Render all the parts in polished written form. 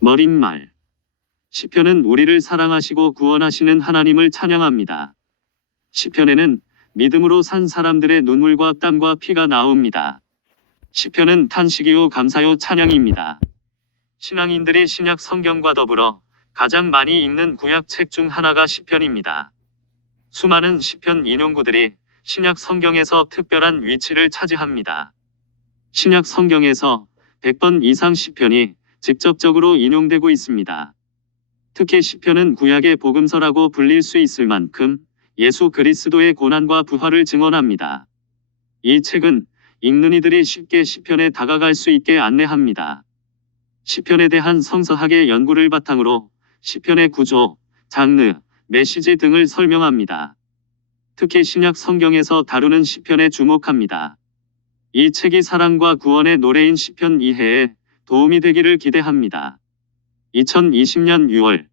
머릿말. 시편은 우리를 사랑하시고 구원하시는 하나님을 찬양합니다. 시편에는 믿음으로 산 사람들의 눈물과 땀과 피가 나옵니다. 시편은 탄식이요 감사요 찬양입니다. 신앙인들이 신약 성경과 더불어 가장 많이 읽는 구약 책 중 하나가 시편입니다. 수많은 시편 인용구들이 신약 성경에서 특별한 위치를 차지합니다. 신약 성경에서 100번 이상 시편이 직접적으로 인용되고 있습니다. 특히 시편은 구약의 복음서라고 불릴 수 있을 만큼 예수 그리스도의 고난과 부활을 증언합니다. 이 책은 읽는 이들이 쉽게 시편에 다가갈 수 있게 안내합니다. 시편에 대한 성서학의 연구를 바탕으로 시편의 구조, 장르, 메시지 등을 설명합니다. 특히 신약 성경에서 다루는 시편에 주목합니다. 이 책이 사랑과 구원의 노래인 시편 이해에 도움이 되기를 기대합니다. 2020년 6월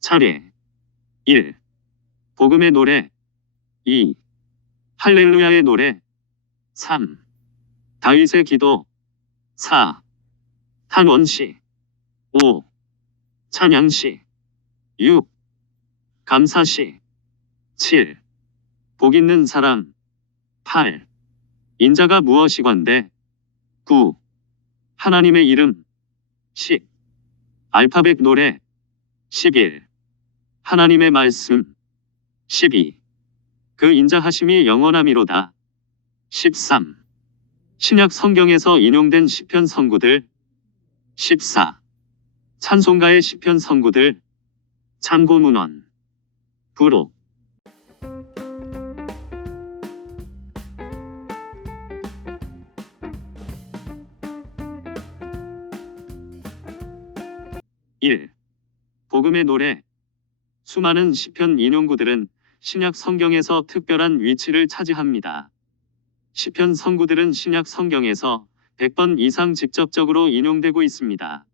차례 1. 복음의 노래 2. 할렐루야의 노래 3. 다윗의 기도 4. 탄원시 5. 찬양시 6. 감사시 7. 복 있는 사람 8. 인자가 무엇이건대 9. 하나님의 이름 10. 알파벳 노래 11. 하나님의 말씀 12. 그 인자하심이 영원함이로다 13. 신약 성경에서 인용된 시편 선구들 14. 찬송가의 시편 선구들 참고문헌 부록 1. 복음의 노래. 수많은 시편 인용구들은 신약 성경에서 특별한 위치를 차지합니다. 시편 선구들은 신약 성경에서 100번 이상 직접적으로 인용되고 있습니다.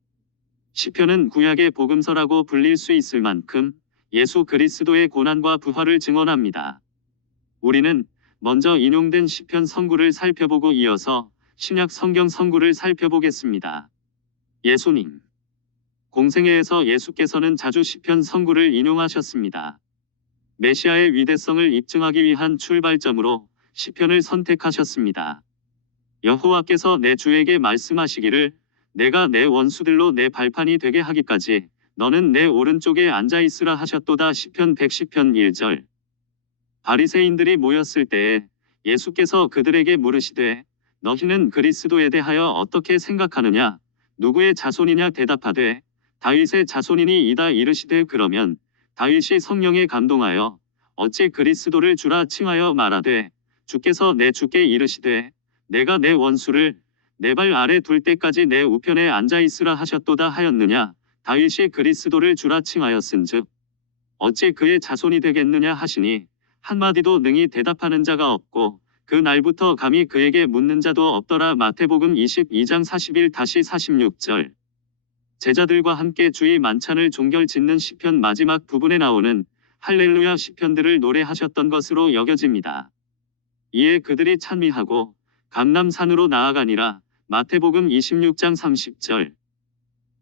시편은 구약의 복음서라고 불릴 수 있을 만큼 예수 그리스도의 고난과 부활을 증언합니다. 우리는 먼저 인용된 시편 선구를 살펴보고 이어서 신약 성경 선구를 살펴보겠습니다. 예수님. 공생애에서 예수께서는 자주 시편 선구를 인용하셨습니다. 메시아의 위대성을 입증하기 위한 출발점으로 시편을 선택하셨습니다. 여호와께서 내 주에게 말씀하시기를 내가 내 원수들로 내 발판이 되게 하기까지 너는 내 오른쪽에 앉아 있으라 하셨도다. 시편 110편 1절. 바리새인들이 모였을 때에 예수께서 그들에게 물으시되 너희는 그리스도에 대하여 어떻게 생각하느냐? 누구의 자손이냐? 대답하되 다윗의 자손이니 이다. 이르시되 그러면 다윗이 성령에 감동하여 어찌 그리스도를 주라 칭하여 말하되 주께서 내 주께 이르시되 내가 내 원수를 내 발 아래 둘 때까지 내 우편에 앉아 있으라 하셨도다 하였느냐? 다윗이 그리스도를 주라 칭하였은즉 어찌 그의 자손이 되겠느냐 하시니 한마디도 능히 대답하는 자가 없고 그 날부터 감히 그에게 묻는 자도 없더라. 마태복음 22장 41-46절. 제자들과 함께 주의 만찬을 종결 짓는 시편 마지막 부분에 나오는 할렐루야 시편들을 노래하셨던 것으로 여겨집니다. 이에 그들이 찬미하고 감람산으로 나아가니라. 마태복음 26장 30절.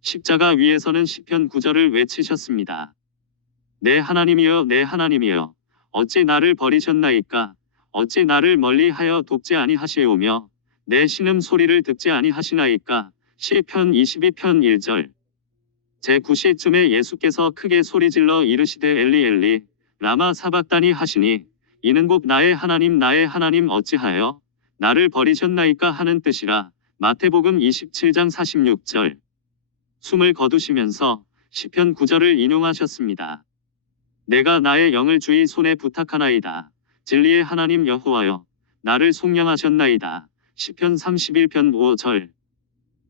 십자가 위에서는 시편 9절을 외치셨습니다. 내 하나님이여 내 하나님이여 어찌 나를 버리셨나이까? 어찌 나를 멀리하여 돕지 아니하시오며 내 신음 소리를 듣지 아니하시나이까? 시편 22편 1절. 제9시쯤에 예수께서 크게 소리질러 이르시되 엘리 엘리 라마 사박다니 하시니 이는 곧 나의 하나님 어찌하여 나를 버리셨나이까 하는 뜻이라. 마태복음 27장 46절. 숨을 거두시면서 시편 9절을 인용하셨습니다. 내가 나의 영을 주의 손에 부탁하나이다. 진리의 하나님 여호와여 나를 속량하셨나이다. 시편 31편 5절.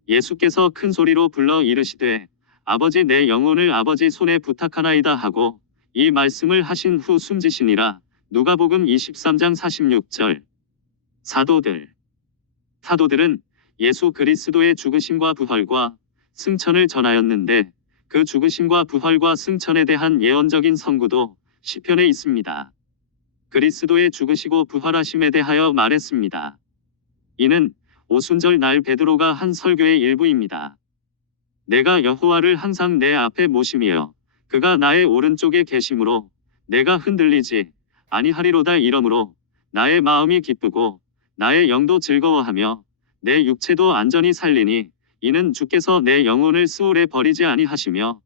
예수께서 큰 소리로 불러 이르시되 아버지 내 영혼을 아버지 손에 부탁하나이다 하고 이 말씀을 하신 후 숨지시니라. 누가복음 23장 46절. 사도들은 예수 그리스도의 죽으심과 부활과 승천을 전하였는데 그 죽으심과 부활과 승천에 대한 예언적인 선구도 시편에 있습니다. 그리스도의 죽으시고 부활하심에 대하여 말했습니다. 이는 오순절 날 베드로가 한 설교의 일부입니다. 내가 여호와를 항상 내 앞에 모심이여 그가 나의 오른쪽에 계심으로 내가 흔들리지 아니하리로다. 이러므로 나의 마음이 기쁘고 나의 영도 즐거워하며 내 육체도 안전히 살리니 이는 주께서 내 영혼을 스올에 버리지 아니하시며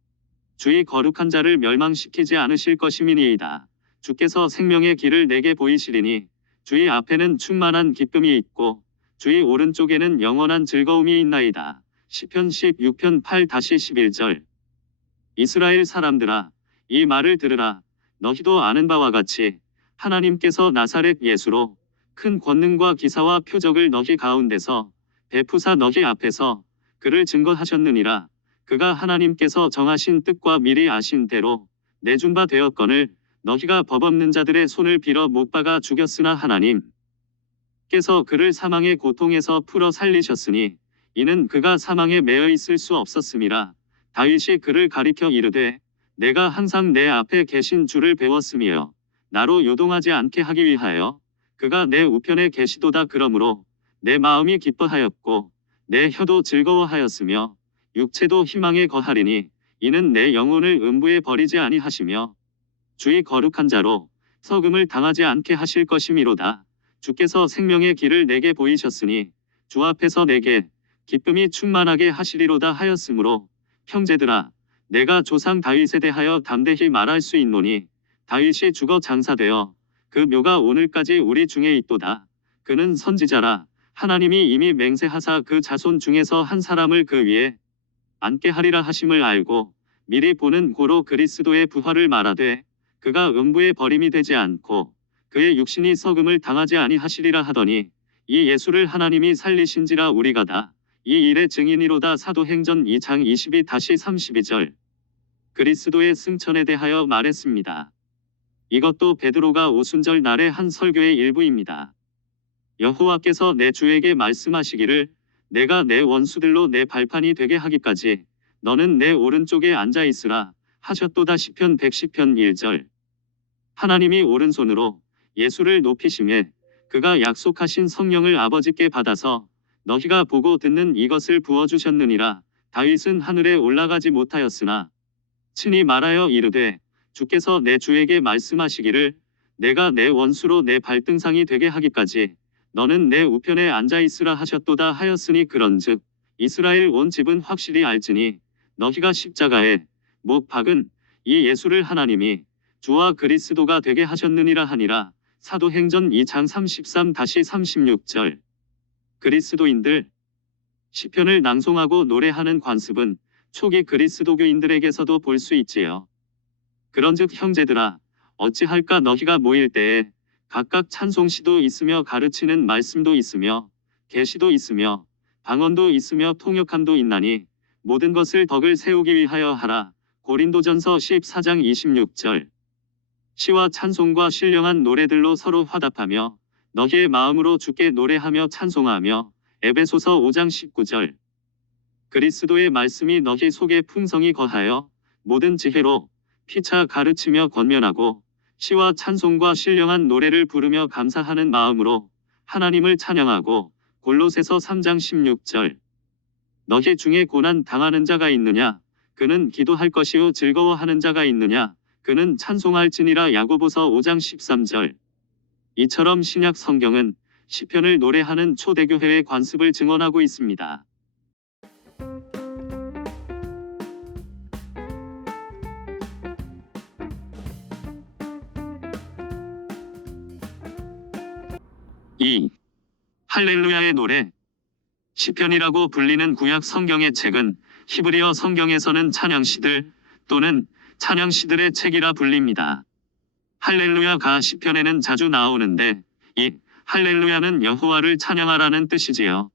주의 거룩한 자를 멸망시키지 않으실 것임이니이다. 주께서 생명의 길을 내게 보이시리니 주의 앞에는 충만한 기쁨이 있고 주의 오른쪽에는 영원한 즐거움이 있나이다. 시편 16편 8-11절. 이스라엘 사람들아, 이 말을 들으라. 너희도 아는 바와 같이 하나님께서 나사렛 예수로 큰 권능과 기사와 표적을 너희 가운데서 베푸사 너희 앞에서 그를 증거하셨느니라. 그가 하나님께서 정하신 뜻과 미리 아신 대로 내준 바 되었거늘 너희가 법 없는 자들의 손을 빌어 못 박아 죽였으나 하나님께서 그를 사망의 고통에서 풀어 살리셨으니 이는 그가 사망에 매여 있을 수 없었음이라. 다윗이 그를 가리켜 이르되 내가 항상 내 앞에 계신 주를 배웠으며 나로 요동하지 않게 하기 위하여 그가 내 우편에 계시도다. 그러므로 내 마음이 기뻐하였고 내 혀도 즐거워하였으며 육체도 희망에 거하리니 이는 내 영혼을 음부에 버리지 아니하시며 주의 거룩한 자로 석음을 당하지 않게 하실 것이미로다. 주께서 생명의 길을 내게 보이셨으니 주 앞에서 내게 기쁨이 충만하게 하시리로다 하였으므로 형제들아, 내가 조상 다윗에 대하여 담대히 말할 수 있노니 다윗이 죽어 장사되어 그 묘가 오늘까지 우리 중에 있도다. 그는 선지자라. 하나님이 이미 맹세하사 그 자손 중에서 한 사람을 그 위에 앉게 하리라 하심을 알고 미리 보는 고로 그리스도의 부활을 말하되 그가 음부에 버림이 되지 않고 그의 육신이 석음을 당하지 아니하시리라 하더니 이 예수를 하나님이 살리신지라 우리가 다 이 일의 증인이로다. 사도행전 2장 22-32절. 그리스도의 승천에 대하여 말했습니다. 이것도 베드로가 오순절 날의 한 설교의 일부입니다. 여호와께서 내 주에게 말씀하시기를 내가 내 원수들로 내 발판이 되게 하기까지 너는 내 오른쪽에 앉아 있으라 하셨도다. 시편 110편 1절. 하나님이 오른손으로 예수를 높이심에 그가 약속하신 성령을 아버지께 받아서 너희가 보고 듣는 이것을 부어주셨느니라. 다윗은 하늘에 올라가지 못하였으나 친히 말하여 이르되 주께서 내 주에게 말씀하시기를 내가 내 원수로 내 발등상이 되게 하기까지 너는 내 우편에 앉아 있으라 하셨도다 하였으니 그런즉 이스라엘 온 집은 확실히 알지니 너희가 십자가에 못 박은 이 예수를 하나님이 주와 그리스도가 되게 하셨느니라 하니라. 사도행전 2장 33-36절. 그리스도인들, 시편을 낭송하고 노래하는 관습은 초기 그리스도교인들에게서도 볼 수 있지요. 그런즉 형제들아, 어찌할까. 너희가 모일 때에 각각 찬송시도 있으며 가르치는 말씀도 있으며 계시도 있으며 방언도 있으며 통역함도 있나니 모든 것을 덕을 세우기 위하여 하라. 고린도전서 14장 26절. 시와 찬송과 신령한 노래들로 서로 화답하며 너희의 마음으로 주께 노래하며 찬송하며. 에베소서 5장 19절. 그리스도의 말씀이 너희 속에 풍성히 거하여 모든 지혜로 피차 가르치며 권면하고 시와 찬송과 신령한 노래를 부르며 감사하는 마음으로 하나님을 찬양하고. 골로새서 3장 16절. 너희 중에 고난 당하는 자가 있느냐? 그는 기도할 것이요. 즐거워하는 자가 있느냐? 그는 찬송할지니라. 야고보서 5장 13절. 이처럼 신약 성경은 시편을 노래하는 초대교회의 관습을 증언하고 있습니다. 이 할렐루야의 노래. 시편이라고 불리는 구약 성경의 책은 히브리어 성경에서는 찬양시들 또는 찬양시들의 책이라 불립니다. 할렐루야가 시편에는 자주 나오는데 이 할렐루야는 여호와를 찬양하라는 뜻이지요.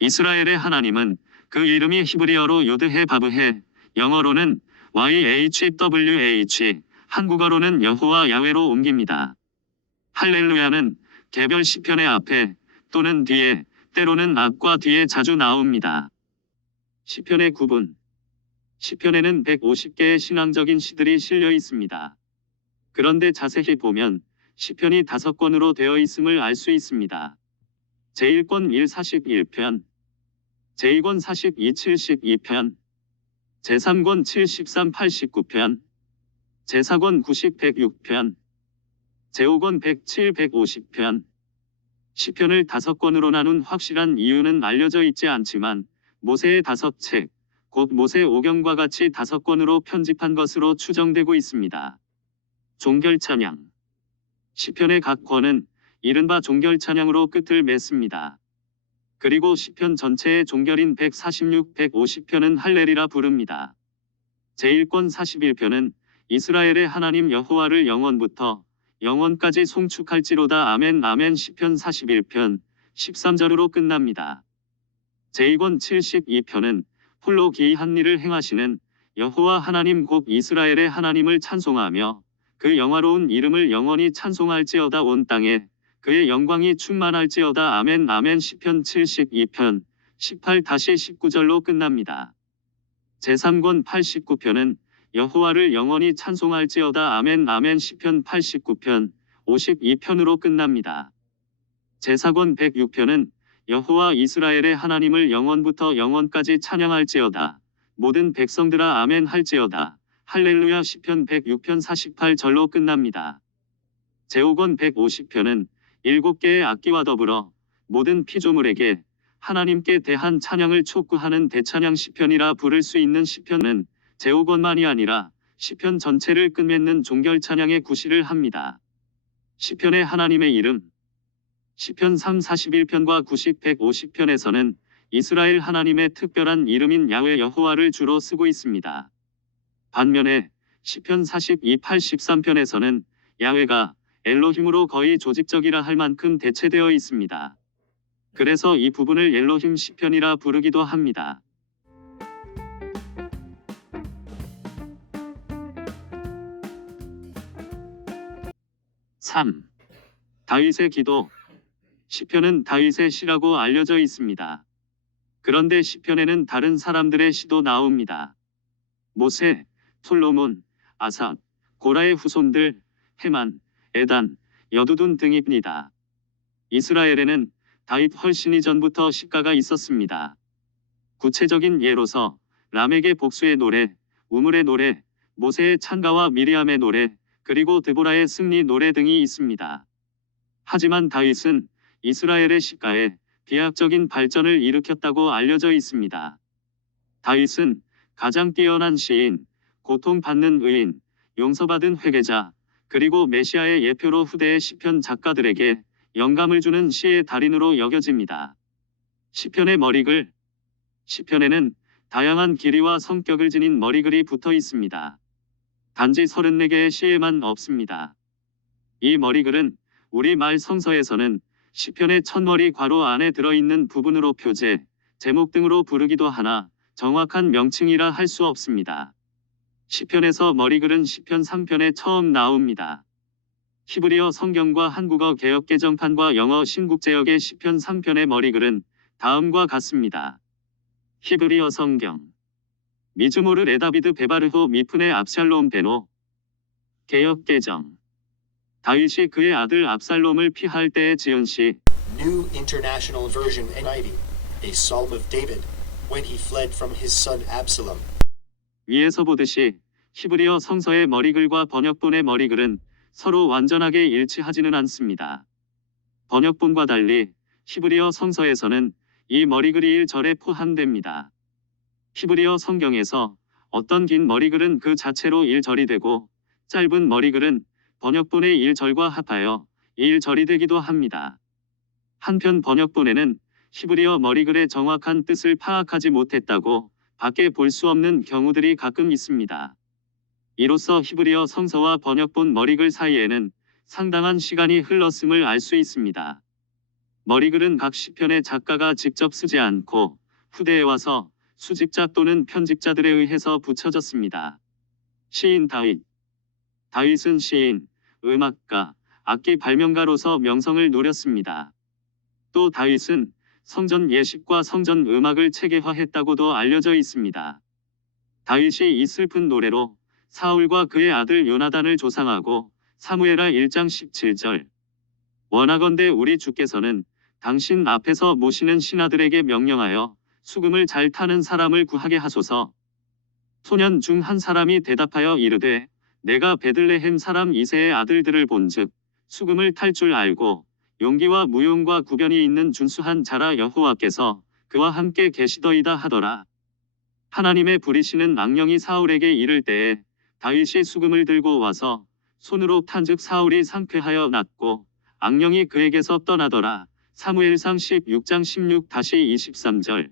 이스라엘의 하나님은 그 이름이 히브리어로 요드헤 바브헤, 영어로는 YHWH, 한국어로는 여호와 야훼로 옮깁니다. 할렐루야는 개별 시편의 앞에 또는 뒤에, 때로는 앞과 뒤에 자주 나옵니다. 시편의 구분. 시편에는 150개의 신앙적인 시들이 실려 있습니다. 그런데 자세히 보면 시편이 5권으로 되어 있음을 알 수 있습니다. 제1권 1 41편, 제2권 42 72편, 제3권 73 89편, 제4권 90 106편, 제5권 107 150편. 시편을 5권으로 나눈 확실한 이유는 알려져 있지 않지만 모세의 5책, 곧 모세 오경과 같이 5권으로 편집한 것으로 추정되고 있습니다. 종결찬양. 시편의 각 권은 이른바 종결찬양으로 끝을 맺습니다. 그리고 시편 전체의 종결인 146, 150편은 할렐이라 부릅니다. 제1권 41편은 이스라엘의 하나님 여호와를 영원부터 영원까지 송축할지로다 아멘 아멘. 시편 41편 13절으로 끝납니다. 제2권 72편은 홀로 기이한 일을 행하시는 여호와 하나님 곧 이스라엘의 하나님을 찬송하며 그 영화로운 이름을 영원히 찬송할지어다 온 땅에 그의 영광이 충만할지어다 아멘 아멘. 시편 72편 18-19절로 끝납니다. 제3권 89편은 여호와를 영원히 찬송할지어다 아멘 아멘. 시편 89편 52편으로 끝납니다. 제4권 106편은 여호와 이스라엘의 하나님을 영원부터 영원까지 찬양할지어다 모든 백성들아 아멘 할지어다 할렐루야. 시편 106편 48절로 끝납니다. 제5권 150편은 7개의 악기와 더불어 모든 피조물에게 하나님께 대한 찬양을 촉구하는 대찬양 시편이라 부를 수 있는 시편은 제5권만이 아니라 시편 전체를 끝맺는 종결 찬양의 구실을 합니다. 시편의 하나님의 이름. 시편 3 41편과 90 150편에서는 이스라엘 하나님의 특별한 이름인 야훼 여호와를 주로 쓰고 있습니다. 반면에 시편 42 83편에서는 야훼가 엘로힘으로 거의 조직적이라 할 만큼 대체되어 있습니다. 그래서 이 부분을 엘로힘 시편이라 부르기도 합니다. (3) 다윗의 기도. 시편은 다윗의 시라고 알려져 있습니다. 그런데 시편에는 다른 사람들의 시도 나옵니다. 모세, 솔로몬, 아삽, 고라의 후손들, 헤만, 에단, 여두둔 등입니다. 이스라엘에는 다윗 훨씬 이전부터 시가가 있었습니다. 구체적인 예로서 람에게 복수의 노래, 우물의 노래, 모세의 찬가와 미리암의 노래, 그리고 드보라의 승리 노래 등이 있습니다. 하지만 다윗은 이스라엘의 시가에 비약적인 발전을 일으켰다고 알려져 있습니다. 다윗은 가장 뛰어난 시인, 고통받는 의인, 용서받은 회개자, 그리고 메시아의 예표로 후대의 시편 작가들에게 영감을 주는 시의 달인으로 여겨집니다. 시편의 머리글. 시편에는 다양한 길이와 성격을 지닌 머리글이 붙어 있습니다. 단지 34개의 시에만 없습니다. 이 머리글은 우리말 성서에서는 시편의 첫머리 괄호 안에 들어있는 부분으로 표제, 제목 등으로 부르기도 하나 정확한 명칭이라 할 수 없습니다. 시편에서 머리글은 시편 3편에 처음 나옵니다. 히브리어 성경과 한국어 개역개정판과 영어 신국제역의 시편 3편의 머리글은 다음과 같습니다. 히브리어 성경. 미즈모르 레다비드 베바르호 미푼의 압샬롬 베노. 개역개정. 다윗이 그의 아들 압살롬을 피할 때에 지은 시. New International Version 90. A Psalm of David when he fled from his son Absalom. 위에서 보듯이 히브리어 성서의 머리글과 번역본의 머리글은 서로 완전하게 일치하지는 않습니다. 번역본과 달리 히브리어 성서에서는 이 머리글이 1절에 포함됩니다. 히브리어 성경에서 어떤 긴 머리글은 그 자체로 1절이 되고 짧은 머리글은 번역본의 1절과 합하여 1절이 되기도 합니다. 한편 번역본에는 히브리어 머리글의 정확한 뜻을 파악하지 못했다고 밖에 볼 수 없는 경우들이 가끔 있습니다. 이로써 히브리어 성서와 번역본 머리글 사이에는 상당한 시간이 흘렀음을 알 수 있습니다. 머리글은 각 시편의 작가가 직접 쓰지 않고 후대에 와서 수집자 또는 편집자들에 의해서 붙여졌습니다. 시인 다윗. 다윗은 시인, 음악가, 악기 발명가로서 명성을 누렸습니다. 또 다윗은 성전 예식과 성전 음악을 체계화했다고도 알려져 있습니다. 다윗이 이 슬픈 노래로 사울과 그의 아들 요나단을 조상하고 사무엘하 1장 17절. 원하건대 우리 주께서는 당신 앞에서 모시는 신하들에게 명령하여 수금을 잘 타는 사람을 구하게 하소서. 소년 중 한 사람이 대답하여 이르되 내가 베들레헴 사람 이새의 아들들을 본즉 수금을 탈 줄 알고 용기와 무용과 구변이 있는 준수한 자라 여호와께서 그와 함께 계시더이다 하더라. 하나님의 부리시는 악령이 사울에게 이를 때에 다윗이 수금을 들고 와서 손으로 탄즉 사울이 상쾌하여 낫고 악령이 그에게서 떠나더라. 사무엘상 16장 16-23절.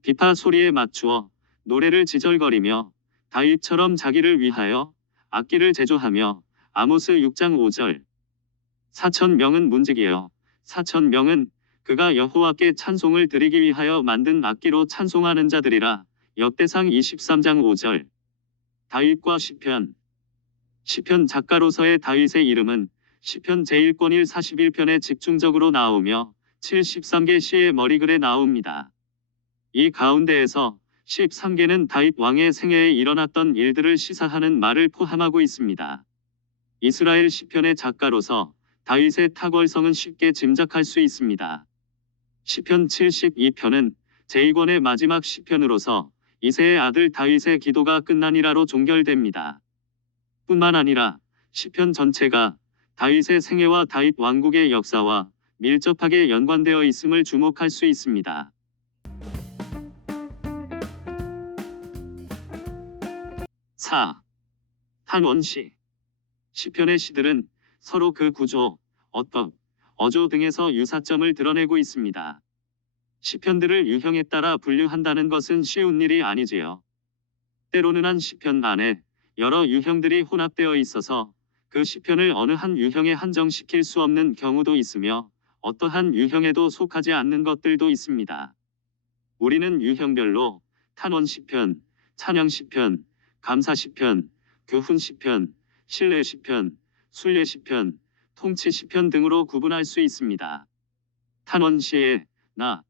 비파 소리에 맞추어 노래를 지절거리며 다윗처럼 자기를 위하여 악기를 제조하며 아모스 6장 5절. 4,000명은 문지기여 4,000명은 그가 여호와께 찬송을 드리기 위하여 만든 악기로 찬송하는 자들이라. 역대상 23장 5절. 다윗과 시편. 시편 작가로서의 다윗의 이름은 시편 제1권 1 41편에 집중적으로 나오며 73개 시의 머리글에 나옵니다. 이 가운데에서 13개는 다윗 왕의 생애에 일어났던 일들을 시사하는 말을 포함하고 있습니다. 이스라엘 시편의 작가로서 다윗의 탁월성은 쉽게 짐작할 수 있습니다. 시편 72편은 제2권의 마지막 시편으로서 이새의 아들 다윗의 기도가 끝나니라로 종결됩니다. 뿐만 아니라 시편 전체가 다윗의 생애와 다윗 왕국의 역사와 밀접하게 연관되어 있음을 주목할 수 있습니다. 4. 탄원시. 시편의 시들은 서로 그 구조, 어법, 어조 등에서 유사점을 드러내고 있습니다. 시편들을 유형에 따라 분류한다는 것은 쉬운 일이 아니지요. 때로는 한 시편 안에 여러 유형들이 혼합되어 있어서 그 시편을 어느 한 유형에 한정시킬 수 없는 경우도 있으며 어떠한 유형에도 속하지 않는 것들도 있습니다. 우리는 유형별로 탄원시편, 찬양시편, 감사시편, 교훈시편, 신뢰시편, 순례시편, 통치시편 등으로 구분할 수 있습니다. 탄원시의 나.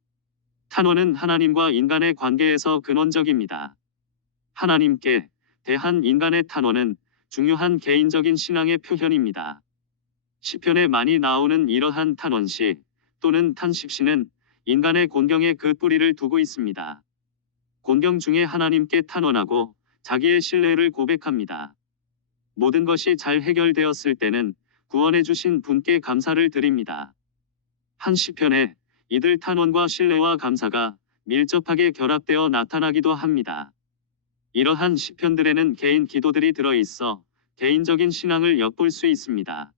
탄원은 하나님과 인간의 관계에서 근원적입니다. 하나님께 대한 인간의 탄원은 중요한 개인적인 신앙의 표현입니다. 시편에 많이 나오는 이러한 탄원시 또는 탄식시는 인간의 곤경에 그 뿌리를 두고 있습니다. 곤경 중에 하나님께 탄원하고 자기의 신뢰를 고백합니다. 모든 것이 잘 해결되었을 때는 구원해 주신 분께 감사를 드립니다. 한 시편에 이들 탄원과 신뢰와 감사가 밀접하게 결합되어 나타나기도 합니다. 이러한 시편들에는 개인 기도들이 들어있어 개인적인 신앙을 엿볼 수 있습니다.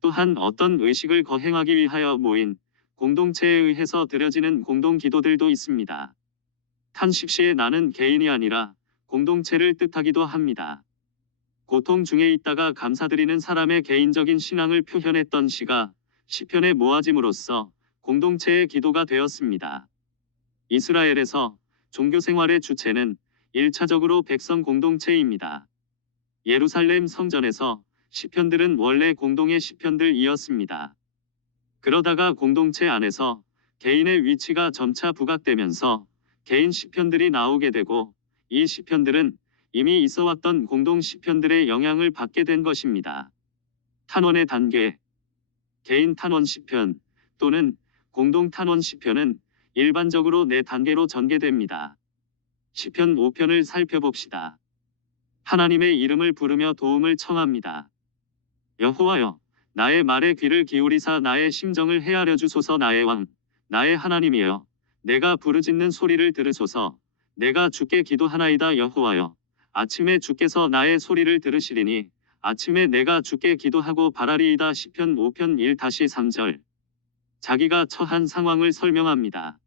또한 어떤 의식을 거행하기 위하여 모인 공동체에 의해서 드려지는 공동 기도들도 있습니다. 탄식 시에 나는 개인이 아니라 공동체를 뜻하기도 합니다. 고통 중에 있다가 감사드리는 사람의 개인적인 신앙을 표현했던 시가 시편에 모아짐으로써 공동체의 기도가 되었습니다. 이스라엘에서 종교 생활의 주체는 1차적으로 백성 공동체입니다. 예루살렘 성전에서 시편들은 원래 공동의 시편들이었습니다. 그러다가 공동체 안에서 개인의 위치가 점차 부각되면서 개인 시편들이 나오게 되고 이 시편들은 이미 있어왔던 공동 시편들의 영향을 받게 된 것입니다. 탄원의 단계. 개인 탄원 시편 또는 공동 탄원 시편은 일반적으로 4단계로 전개됩니다. 시편 5편을 살펴봅시다. 하나님의 이름을 부르며 도움을 청합니다. 여호와여, 나의 말에 귀를 기울이사 나의 심정을 헤아려 주소서. 나의 왕, 나의 하나님이여, 내가 부르짖는 소리를 들으소서. 내가 주께 기도하나이다. 여호와여, 아침에 주께서 나의 소리를 들으시리니 아침에 내가 주께 기도하고 바라리이다. 시편 5편 1-3절. 자기가 처한 상황을 설명합니다.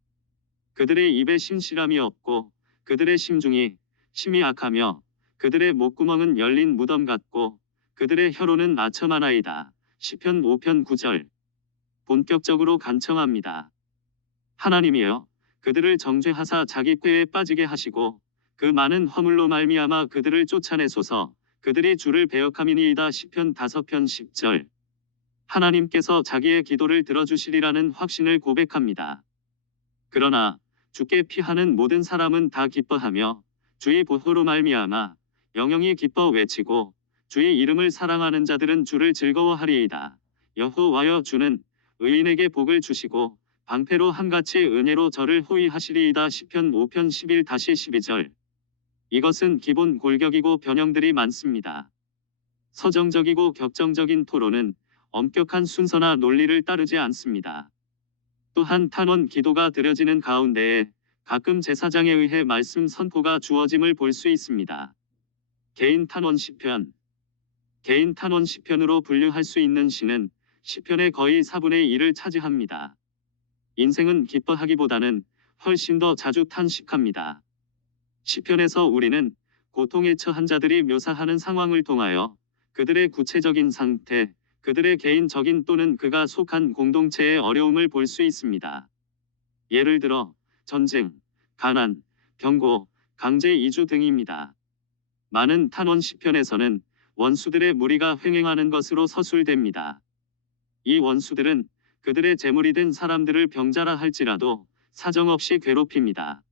그들의 입에 신실함이 없고 그들의 심중이 심히 악하며 그들의 목구멍은 열린 무덤 같고 그들의 혀로는 아첨하나이다. 시편 5편 9절. 본격적으로 간청합니다. 하나님이여, 그들을 정죄하사 자기 꾀에 빠지게 하시고 그 많은 허물로 말미암아 그들을 쫓아내소서. 그들이 주를 배역함이니이다. 시편 5편 10절. 하나님께서 자기의 기도를 들어주시리라는 확신을 고백합니다. 그러나 주께 피하는 모든 사람은 다 기뻐하며 주의 보호로 말미암아 영영이 기뻐 외치고 주의 이름을 사랑하는 자들은 주를 즐거워하리이다. 여호와여, 주는 의인에게 복을 주시고 방패로 한같이 은혜로 저를 호위하시리이다. 시편 5편 11-12절. 이것은 기본 골격이고 변형들이 많습니다. 서정적이고 격정적인 토론은 엄격한 순서나 논리를 따르지 않습니다. 또한 탄원 기도가 드려지는 가운데에 가끔 제사장에 의해 말씀 선포가 주어짐을 볼 수 있습니다. 개인 탄원 시편. 개인 탄원 시편으로 분류할 수 있는 시는 시편의 거의 4분의 1을 차지합니다. 인생은 기뻐하기보다는 훨씬 더 자주 탄식합니다. 시편에서 우리는 고통에 처한 자들이 묘사하는 상황을 통하여 그들의 구체적인 상태, 그들의 개인적인 또는 그가 속한 공동체의 어려움을 볼 수 있습니다. 예를 들어 전쟁, 가난, 병고, 강제 이주 등입니다. 많은 탄원 시편에서는 원수들의 무리가 횡행하는 것으로 서술됩니다. 이 원수들은 그들의 재물이 된 사람들을 병자라 할지라도 사정없이 괴롭힙니다.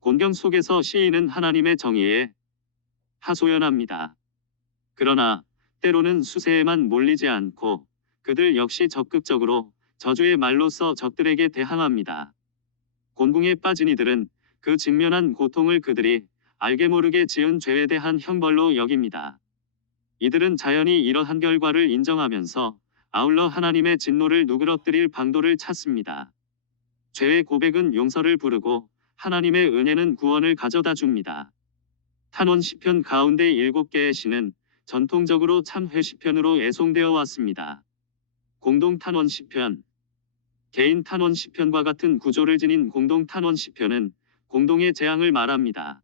곤경 속에서 시인은 하나님의 정의에 하소연합니다. 그러나 때로는 수세에만 몰리지 않고 그들 역시 적극적으로 저주의 말로써 적들에게 대항합니다. 곤궁에 빠진 이들은 그 직면한 고통을 그들이 알게 모르게 지은 죄에 대한 형벌로 여깁니다. 이들은 자연히 이러한 결과를 인정하면서 아울러 하나님의 진노를 누그러뜨릴 방도를 찾습니다. 죄의 고백은 용서를 부르고 하나님의 은혜는 구원을 가져다 줍니다. 탄원 시편 가운데 7개의 시는 전통적으로 참회 시편으로 애송되어 왔습니다. 공동 탄원 시편. 개인 탄원 시편과 같은 구조를 지닌 공동 탄원 시편은 공동의 재앙을 말합니다.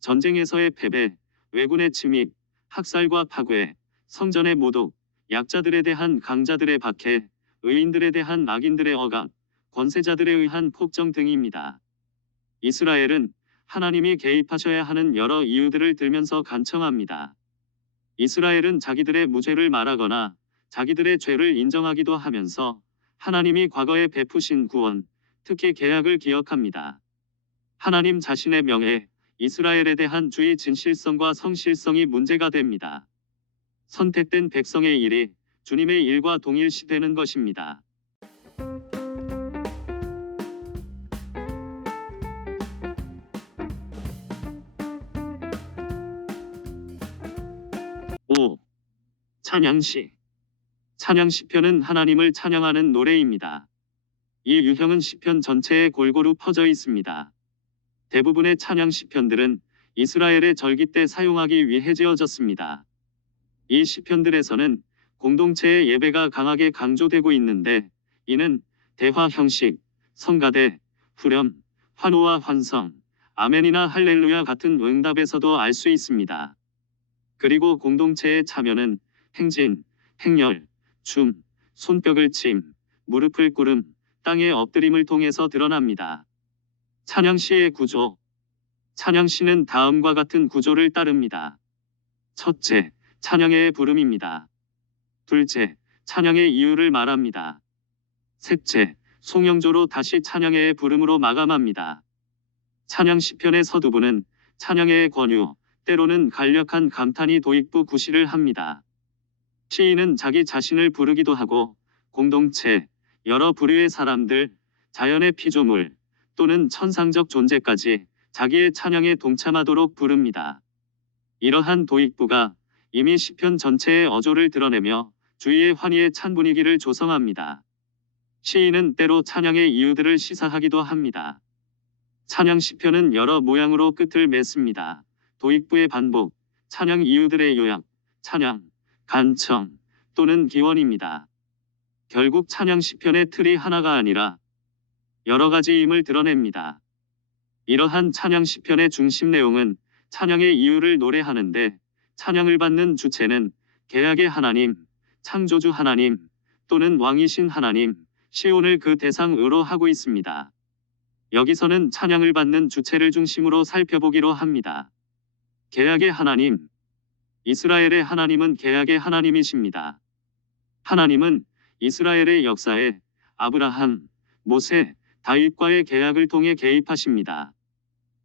전쟁에서의 패배, 왜군의 침입, 학살과 파괴, 성전의 모독, 약자들에 대한 강자들의 박해, 의인들에 대한 악인들의 억압, 권세자들에 의한 폭정 등입니다. 이스라엘은 하나님이 개입하셔야 하는 여러 이유들을 들면서 간청합니다. 이스라엘은 자기들의 무죄를 말하거나 자기들의 죄를 인정하기도 하면서 하나님이 과거에 베푸신 구원, 특히 계약을 기억합니다. 하나님 자신의 명예, 이스라엘에 대한 주의 진실성과 성실성이 문제가 됩니다. 선택된 백성의 일이 주님의 일과 동일시되는 것입니다. 오. 찬양시. 찬양 시편은 하나님을 찬양하는 노래입니다. 이 유형은 시편 전체에 골고루 퍼져 있습니다. 대부분의 찬양 시편들은 이스라엘의 절기 때 사용하기 위해 지어졌습니다. 이 시편들에서는 공동체의 예배가 강하게 강조되고 있는데 이는 대화 형식, 성가대, 후렴, 환호와 환성, 아멘이나 할렐루야 같은 응답에서도 알 수 있습니다. 그리고 공동체의 참여는 행진, 행렬, 춤, 손뼉을 침, 무릎을 꿇음, 땅에 엎드림을 통해서 드러납니다. 찬양시의 구조. 찬양시는 다음과 같은 구조를 따릅니다. 첫째, 찬양의 부름입니다. 둘째, 찬양의 이유를 말합니다. 셋째, 송영조로 다시 찬양의 부름으로 마감합니다. 찬양 시편의 서두부는 찬양의 권유, 때로는 간략한 감탄이 도입부 구시를 합니다. 시인은 자기 자신을 부르기도 하고 공동체, 여러 부류의 사람들, 자연의 피조물 또는 천상적 존재까지 자기의 찬양에 동참하도록 부릅니다. 이러한 도입부가 이미 시편 전체의 어조를 드러내며 주위의 환희에 찬 분위기를 조성합니다. 시인은 때로 찬양의 이유들을 시사하기도 합니다. 찬양 시편은 여러 모양으로 끝을 맺습니다. 도입부의 반복, 찬양 이유들의 요약, 찬양, 간청 또는 기원입니다. 결국 찬양 시편의 틀이 하나가 아니라 여러 가지임을 드러냅니다. 이러한 찬양 시편의 중심 내용은 찬양의 이유를 노래하는데 찬양을 받는 주체는 계약의 하나님, 창조주 하나님 또는 왕이신 하나님, 시온을 그 대상으로 하고 있습니다. 여기서는 찬양을 받는 주체를 중심으로 살펴보기로 합니다. 계약의 하나님. 이스라엘의 하나님은 계약의 하나님이십니다. 하나님은 이스라엘의 역사에 아브라함, 모세, 다윗과의 계약을 통해 개입하십니다.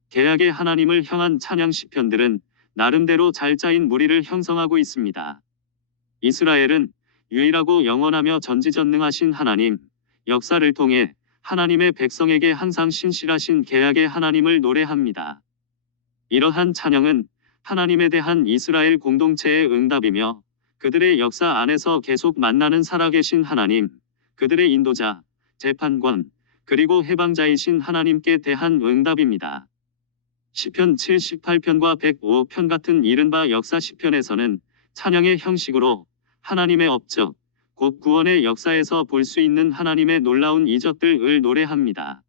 계약의 하나님을 향한 찬양 시편들은 나름대로 잘 짜인 무리를 형성하고 있습니다. 이스라엘은 유일하고 영원하며 전지전능하신 하나님, 역사를 통해 하나님의 백성에게 항상 신실하신 계약의 하나님을 노래합니다. 이러한 찬양은 하나님에 대한 이스라엘 공동체의 응답이며 그들의 역사 안에서 계속 만나는 살아계신 하나님, 그들의 인도자, 재판관, 그리고 해방자이신 하나님께 대한 응답입니다. 시편 78편과 105편 같은 이른바 역사 시편에서는 찬양의 형식으로 하나님의 업적, 곧 구원의 역사에서 볼 수 있는 하나님의 놀라운 이적들을 노래합니다.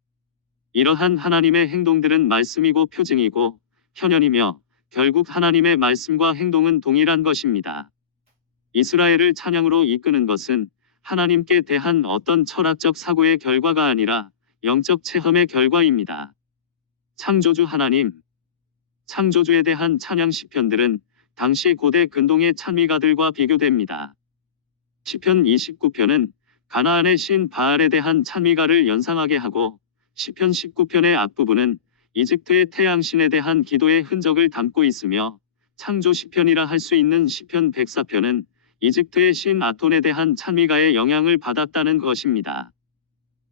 이러한 하나님의 행동들은 말씀이고 표징이고 현현이며 결국 하나님의 말씀과 행동은 동일한 것입니다. 이스라엘을 찬양으로 이끄는 것은 하나님께 대한 어떤 철학적 사고의 결과가 아니라 영적 체험의 결과입니다. 창조주 하나님, 창조주에 대한 찬양 시편들은 당시 고대 근동의 찬미가들과 비교됩니다. 시편 29편은 가나안의 신 바알에 대한 찬미가를 연상하게 하고 시편 19편의 앞부분은 이집트의 태양신에 대한 기도의 흔적을 담고 있으며 창조 시편이라 할 수 있는 시편 104편은 이집트의 신 아톤에 대한 찬미가의 영향을 받았다는 것입니다.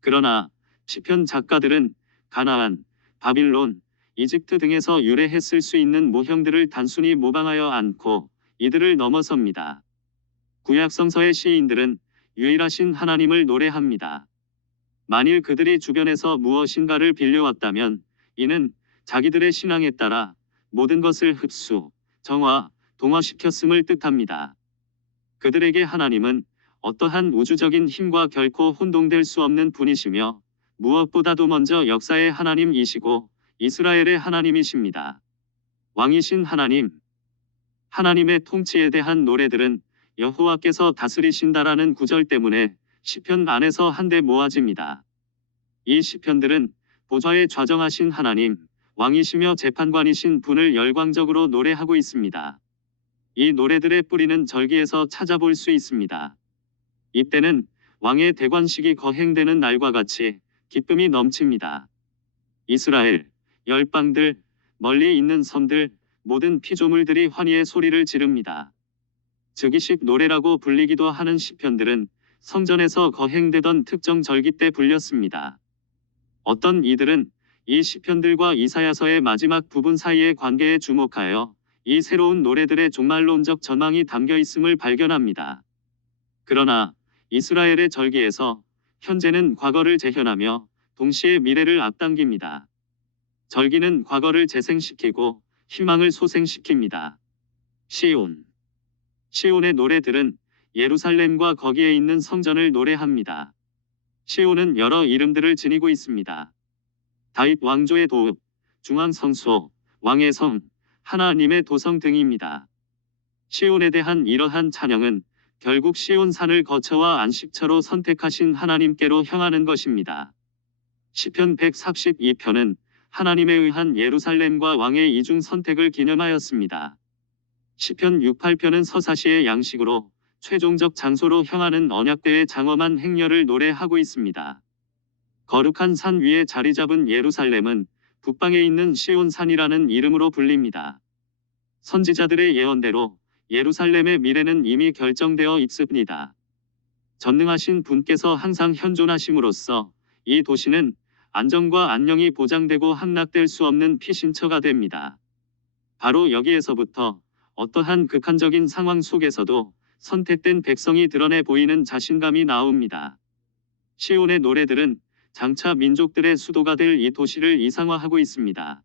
그러나 시편 작가들은 가나안, 바빌론, 이집트 등에서 유래했을 수 있는 모형들을 단순히 모방하여 않고 이들을 넘어섭니다. 구약성서의 시인들은 유일하신 하나님을 노래합니다. 만일 그들이 주변에서 무엇인가를 빌려왔다면 이는 자기들의 신앙에 따라 모든 것을 흡수, 정화, 동화시켰음을 뜻합니다. 그들에게 하나님은 어떠한 우주적인 힘과 결코 혼동될 수 없는 분이시며 무엇보다도 먼저 역사의 하나님이시고 이스라엘의 하나님이십니다. 왕이신 하나님, 하나님의 통치에 대한 노래들은 여호와께서 다스리신다라는 구절 때문에 시편 안에서 한데 모아집니다. 이 시편들은 보좌에 좌정하신 하나님, 왕이시며 재판관이신 분을 열광적으로 노래하고 있습니다. 이 노래들의 뿌리는 절기에서 찾아볼 수 있습니다. 이때는 왕의 대관식이 거행되는 날과 같이 기쁨이 넘칩니다. 이스라엘, 열방들, 멀리 있는 섬들, 모든 피조물들이 환희의 소리를 지릅니다. 즉위식 노래라고 불리기도 하는 시편들은 성전에서 거행되던 특정 절기 때 불렸습니다. 어떤 이들은 이 시편들과 이사야서의 마지막 부분 사이의 관계에 주목하여 이 새로운 노래들의 종말론적 전망이 담겨 있음을 발견합니다. 그러나 이스라엘의 절기에서 현재는 과거를 재현하며 동시에 미래를 앞당깁니다. 절기는 과거를 재생시키고 희망을 소생시킵니다. 시온, 시온의 노래들은 예루살렘과 거기에 있는 성전을 노래합니다. 시온은 여러 이름들을 지니고 있습니다. 다윗 왕조의 도읍, 중앙성소, 왕의 성, 하나님의 도성 등입니다. 시온에 대한 이러한 찬양은 결국 시온산을 거처와 안식처로 선택하신 하나님께로 향하는 것입니다. 시편 142편은 하나님에 의한 예루살렘과 왕의 이중 선택을 기념하였습니다. 시편 68편은 서사시의 양식으로 최종적 장소로 향하는 언약궤의 장엄한 행렬을 노래하고 있습니다. 거룩한 산 위에 자리 잡은 예루살렘은 북방에 있는 시온산이라는 이름으로 불립니다. 선지자들의 예언대로 예루살렘의 미래는 이미 결정되어 있습니다. 전능하신 분께서 항상 현존하심으로써 이 도시는 안정과 안녕이 보장되고 함락될 수 없는 피신처가 됩니다. 바로 여기에서부터 어떠한 극한적인 상황 속에서도 선택된 백성이 드러내 보이는 자신감이 나옵니다. 시온의 노래들은 장차 민족들의 수도가 될 이 도시를 이상화하고 있습니다.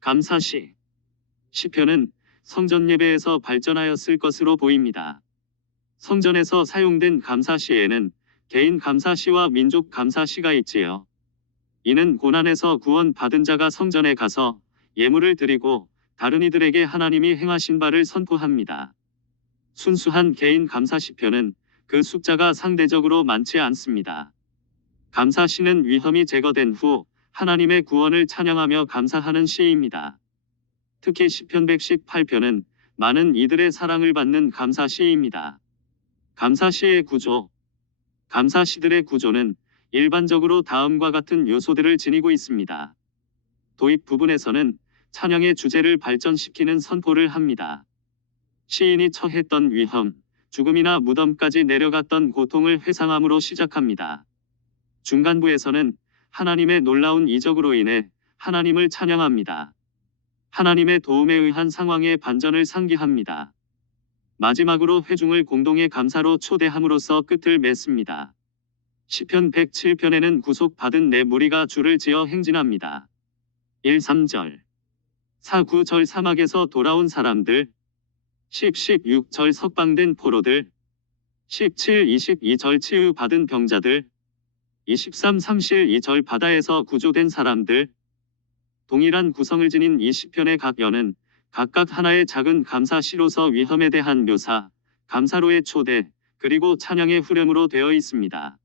감사시. 시편은 성전 예배에서 발전하였을 것으로 보입니다. 성전에서 사용된 감사시에는 개인 감사시와 민족 감사시가 있지요. 이는 고난에서 구원받은 자가 성전에 가서 예물을 드리고 다른 이들에게 하나님이 행하신 바를 선포합니다. 순수한 개인 감사시편은 그 숫자가 상대적으로 많지 않습니다. 감사시는 위험이 제거된 후 하나님의 구원을 찬양하며 감사하는 시입니다. 특히 시편 118편은 많은 이들의 사랑을 받는 감사시입니다. 감사시의 구조. 감사시들의 구조는 일반적으로 다음과 같은 요소들을 지니고 있습니다. 도입 부분에서는 찬양의 주제를 발전시키는 선포를 합니다. 시인이 처했던 위험, 죽음이나 무덤까지 내려갔던 고통을 회상함으로 시작합니다. 중간부에서는 하나님의 놀라운 이적으로 인해 하나님을 찬양합니다. 하나님의 도움에 의한 상황의 반전을 상기합니다. 마지막으로 회중을 공동의 감사로 초대함으로써 끝을 맺습니다. 시편 107편에는 구속받은 네 무리가 줄을 지어 행진합니다. 1, 3절 4, 9절 사막에서 돌아온 사람들 10, 16절 석방된 포로들 17, 22절 치유받은 병자들 23, 32절 바다에서 구조된 사람들 동일한 구성을 지닌 이 시편의 각 연은 각각 하나의 작은 감사시로서 위험에 대한 묘사, 감사로의 초대, 그리고 찬양의 후렴으로 되어 있습니다.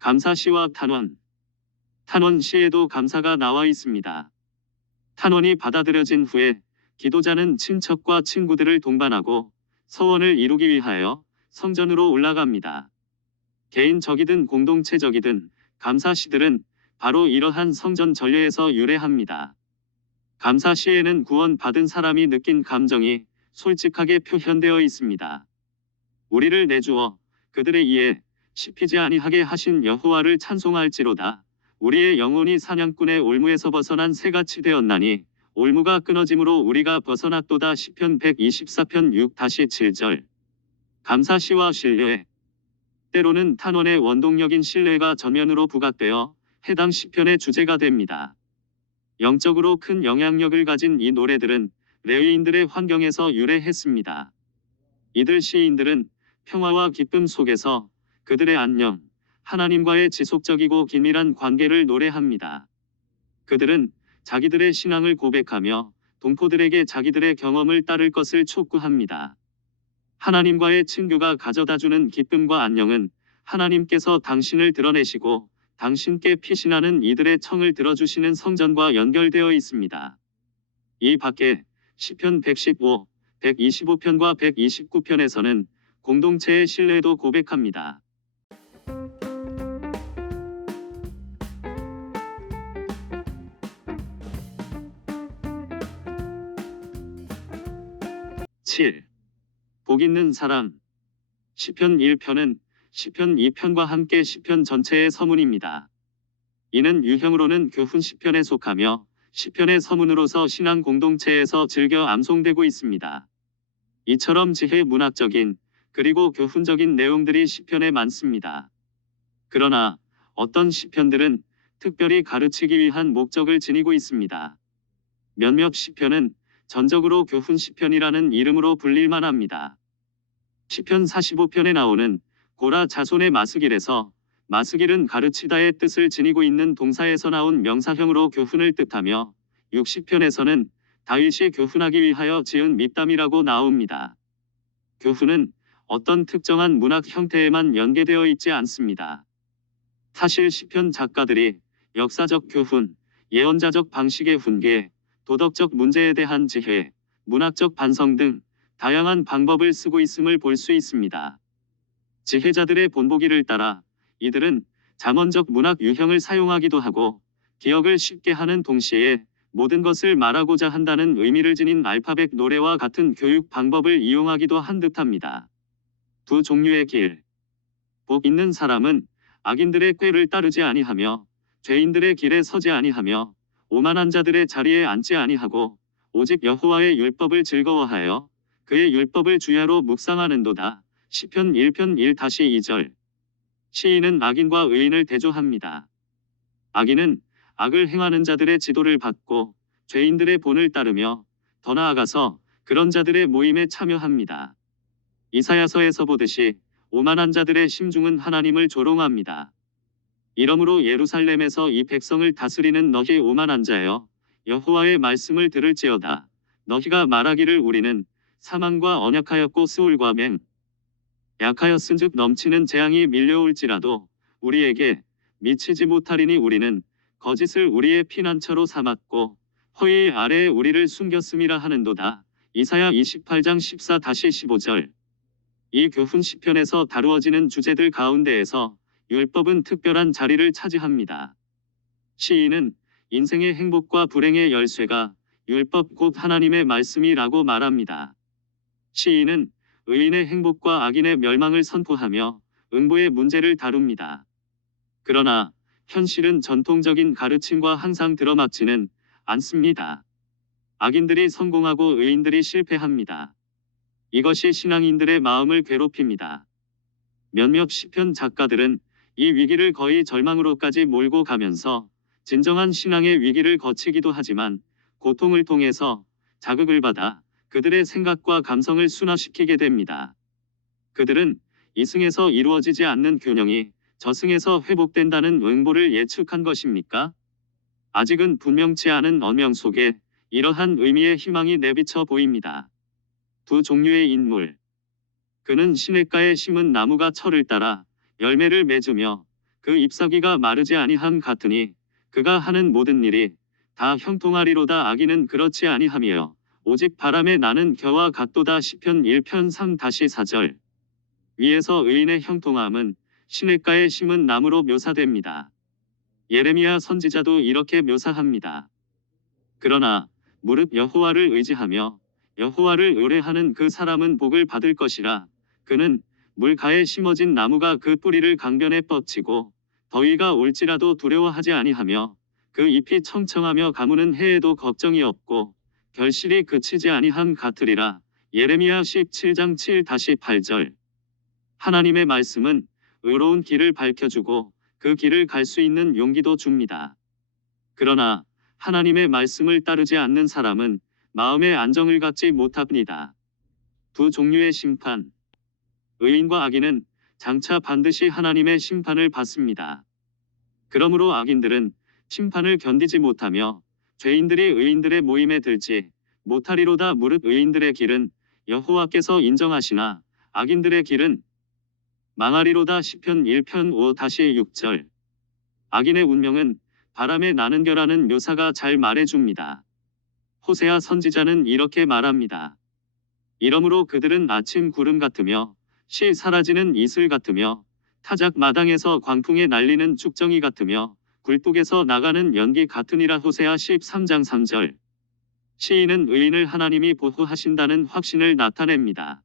감사시와 탄원. 탄원시에도 감사가 나와 있습니다. 탄원이 받아들여진 후에 기도자는 친척과 친구들을 동반하고 서원을 이루기 위하여 성전으로 올라갑니다. 개인적이든 공동체적이든 감사시들은 바로 이러한 성전 전례에서 유래합니다. 감사시에는 구원받은 사람이 느낀 감정이 솔직하게 표현되어 있습니다. 우리를 내주어 그들의 이에 씹히지 아니하게 하신 여호와를 찬송할지로다. 우리의 영혼이 사냥꾼의 올무에서 벗어난 새같이 되었나니 올무가 끊어짐으로 우리가 벗어났도다. 시편 124편 6-7절. 감사시와 신뢰. 때로는 탄원의 원동력인 신뢰가 전면으로 부각되어 해당 시편의 주제가 됩니다. 영적으로 큰 영향력을 가진 이 노래들은 레위인들의 환경에서 유래했습니다. 이들 시인들은 평화와 기쁨 속에서 그들의 안녕, 하나님과의 지속적이고 긴밀한 관계를 노래합니다. 그들은 자기들의 신앙을 고백하며 동포들에게 자기들의 경험을 따를 것을 촉구합니다. 하나님과의 친교가 가져다주는 기쁨과 안녕은 하나님께서 당신을 드러내시고 당신께 피신하는 이들의 청을 들어주시는 성전과 연결되어 있습니다. 이 밖에 시편 115, 125편과 129편에서는 공동체의 신뢰도 고백합니다. (7) 복 있는 사람. 시편 1편은 시편 2편과 함께 시편 전체의 서문입니다. 이는 유형으로는 교훈 시편에 속하며 시편의 서문으로서 신앙 공동체에서 즐겨 암송되고 있습니다. 이처럼 지혜 문학적인 그리고 교훈적인 내용들이 시편에 많습니다. 그러나 어떤 시편들은 특별히 가르치기 위한 목적을 지니고 있습니다. 몇몇 시편은 전적으로 교훈 시편이라는 이름으로 불릴만 합니다. 시편 45편에 나오는 고라 자손의 마스길에서 마스길은 가르치다의 뜻을 지니고 있는 동사에서 나온 명사형으로 교훈을 뜻하며 60편에서는 다윗이 교훈하기 위하여 지은 밉담이라고 나옵니다. 교훈은 어떤 특정한 문학 형태에만 연계되어 있지 않습니다. 사실 시편 작가들이 역사적 교훈, 예언자적 방식의 훈계, 도덕적 문제에 대한 지혜, 문학적 반성 등 다양한 방법을 쓰고 있음을 볼 수 있습니다. 지혜자들의 본보기를 따라 이들은 잠언적 문학 유형을 사용하기도 하고 기억을 쉽게 하는 동시에 모든 것을 말하고자 한다는 의미를 지닌 알파벳 노래와 같은 교육 방법을 이용하기도 한 듯합니다. 두 종류의 길. 복 있는 사람은 악인들의 꾀를 따르지 아니하며 죄인들의 길에 서지 아니하며 오만한 자들의 자리에 앉지 아니하고 오직 여호와의 율법을 즐거워하여 그의 율법을 주야로 묵상하는도다. 시편 1편 1-2절. 시인은 악인과 의인을 대조합니다. 악인은 악을 행하는 자들의 지도를 받고 죄인들의 본을 따르며 더 나아가서 그런 자들의 모임에 참여합니다. 이사야서에서 보듯이 오만한 자들의 심중은 하나님을 조롱합니다. 이러므로 예루살렘에서 이 백성을 다스리는 너희 오만한 자여, 여호와의 말씀을 들을지어다. 너희가 말하기를 우리는 사망과 언약하였고 스울과 맹 약하였은즉 넘치는 재앙이 밀려올지라도 우리에게 미치지 못하리니 우리는 거짓을 우리의 피난처로 삼았고 허위 아래에 우리를 숨겼음이라 하는도다. 이사야 28장 14-15절. 이 교훈 시편에서 다루어지는 주제들 가운데에서 율법은 특별한 자리를 차지합니다. 시인은 인생의 행복과 불행의 열쇠가 율법 곧 하나님의 말씀이라고 말합니다. 시인은 의인의 행복과 악인의 멸망을 선포하며 응보의 문제를 다룹니다. 그러나 현실은 전통적인 가르침과 항상 들어맞지는 않습니다. 악인들이 성공하고 의인들이 실패합니다. 이것이 신앙인들의 마음을 괴롭힙니다. 몇몇 시편 작가들은 이 위기를 거의 절망으로까지 몰고 가면서 진정한 신앙의 위기를 거치기도 하지만 고통을 통해서 자극을 받아 그들의 생각과 감성을 순화시키게 됩니다. 그들은 이승에서 이루어지지 않는 균형이 저승에서 회복된다는 응보를 예측한 것입니까? 아직은 분명치 않은 언명 속에 이러한 의미의 희망이 내비쳐 보입니다. 두 종류의 인물. 그는 시냇가에 심은 나무가 철을 따라 열매를 맺으며 그 잎사귀가 마르지 아니함 같으니 그가 하는 모든 일이 다 형통하리로다. 악인은 그렇지 아니하며 오직 바람에 나는 겨와 같도다. 시편 1편 3-4절. 위에서 의인의 형통함은 시냇가에 심은 나무로 묘사됩니다. 예레미야 선지자도 이렇게 묘사합니다. 그러나 무릇 여호와를 의지하며 여호와를 의뢰하는 그 사람은 복을 받을 것이라. 그는 물가에 심어진 나무가 그 뿌리를 강변에 뻗치고 더위가 올지라도 두려워하지 아니하며 그 잎이 청청하며 가무는 해에도 걱정이 없고 결실이 그치지 아니함 같으리라. 예레미야 17장 7-8절. 하나님의 말씀은 의로운 길을 밝혀주고 그 길을 갈 수 있는 용기도 줍니다. 그러나 하나님의 말씀을 따르지 않는 사람은 마음의 안정을 갖지 못합니다. 두 종류의 심판. 의인과 악인은 장차 반드시 하나님의 심판을 받습니다. 그러므로 악인들은 심판을 견디지 못하며 죄인들이 의인들의 모임에 들지 못하리로다. 무릇 의인들의 길은 여호와께서 인정하시나 악인들의 길은 망하리로다. 시편 1편 5-6절. 악인의 운명은 바람에 나는 겨라는 묘사가 잘 말해줍니다. 호세아 선지자는 이렇게 말합니다. 이러므로 그들은 아침 구름 같으며 시 사라지는 이슬 같으며 타작 마당에서 광풍에 날리는 쭉정이 같으며 굴뚝에서 나가는 연기 같으니라. 호세아 13장 3절. 시인은 의인을 하나님이 보호하신다는 확신을 나타냅니다.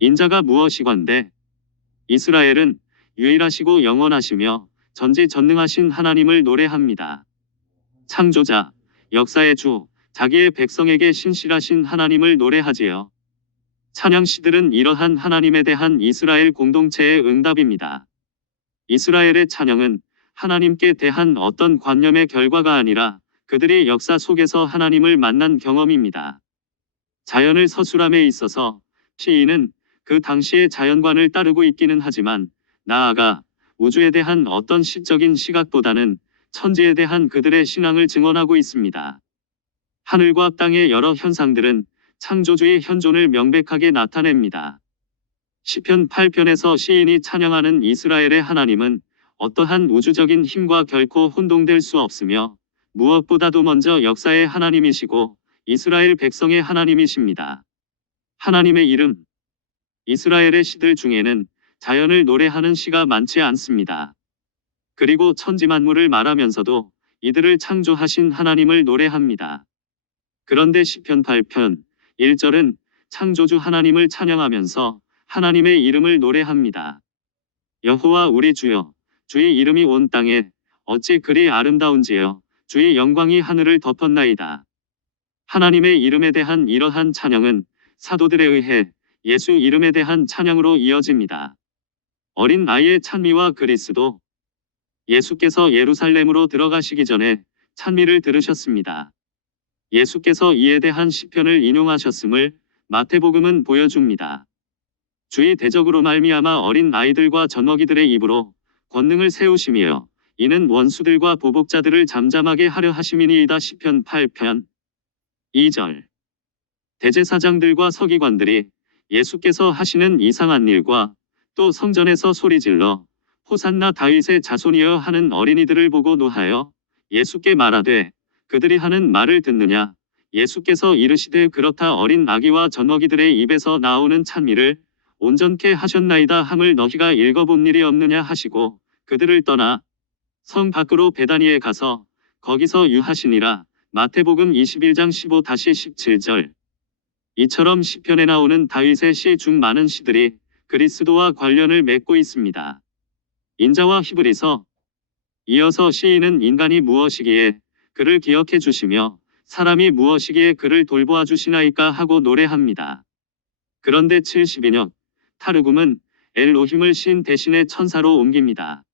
인자가 무엇이건대? 이스라엘은 유일하시고 영원하시며 전지전능하신 하나님을 노래합니다. 창조자, 역사의 주, 자기의 백성에게 신실하신 하나님을 노래하지요. 찬양시들은 이러한 하나님에 대한 이스라엘 공동체의 응답입니다. 이스라엘의 찬양은 하나님께 대한 어떤 관념의 결과가 아니라 그들이 역사 속에서 하나님을 만난 경험입니다. 자연을 서술함에 있어서 시인은 그 당시의 자연관을 따르고 있기는 하지만 나아가 우주에 대한 어떤 시적인 시각보다는 천지에 대한 그들의 신앙을 증언하고 있습니다. 하늘과 땅의 여러 현상들은 창조주의 현존을 명백하게 나타냅니다. 시편 8편에서 시인이 찬양하는 이스라엘의 하나님은 어떠한 우주적인 힘과 결코 혼동될 수 없으며 무엇보다도 먼저 역사의 하나님이시고 이스라엘 백성의 하나님이십니다. 하나님의 이름. 이스라엘의 시들 중에는 자연을 노래하는 시가 많지 않습니다. 그리고 천지만물을 말하면서도 이들을 창조하신 하나님을 노래합니다. 그런데 시편 8편 1절은 창조주 하나님을 찬양하면서 하나님의 이름을 노래합니다. 여호와 우리 주여, 주의 이름이 온 땅에 어찌 그리 아름다운지요. 주의 영광이 하늘을 덮었나이다. 하나님의 이름에 대한 이러한 찬양은 사도들에 의해 예수 이름에 대한 찬양으로 이어집니다. 어린 아이의 찬미와 그리스도. 예수께서 예루살렘으로 들어가시기 전에 찬미를 들으셨습니다. 예수께서 이에 대한 시편을 인용하셨음을 마태복음은 보여줍니다. 주의 대적으로 말미암아 어린 아이들과 젖먹이들의 입으로 권능을 세우시며 이는 원수들과 보복자들을 잠잠하게 하려 하심이니이다. 시편 8편 2절. 대제사장들과 서기관들이 예수께서 하시는 이상한 일과 또 성전에서 소리질러 호산나 다윗의 자손이여 하는 어린이들을 보고 노하여 예수께 말하되 그들이 하는 말을 듣느냐. 예수께서 이르시되 그렇다. 어린 아기와 젖먹이들의 입에서 나오는 찬미를 온전케 하셨나이다 함을 너희가 읽어본 일이 없느냐 하시고 그들을 떠나 성 밖으로 베다니에 가서 거기서 유하시니라. 마태복음 21장 15-17절. 이처럼 시편에 나오는 다윗의 시 중 많은 시들이 그리스도와 관련을 맺고 있습니다. 인자와 히브리서. 이어서 시인은 인간이 무엇이기에 그를 기억해 주시며 사람이 무엇이기에 그를 돌보아 주시나이까 하고 노래합니다. 그런데 72년 타르굼은 엘로힘을 신 대신에 천사로 옮깁니다.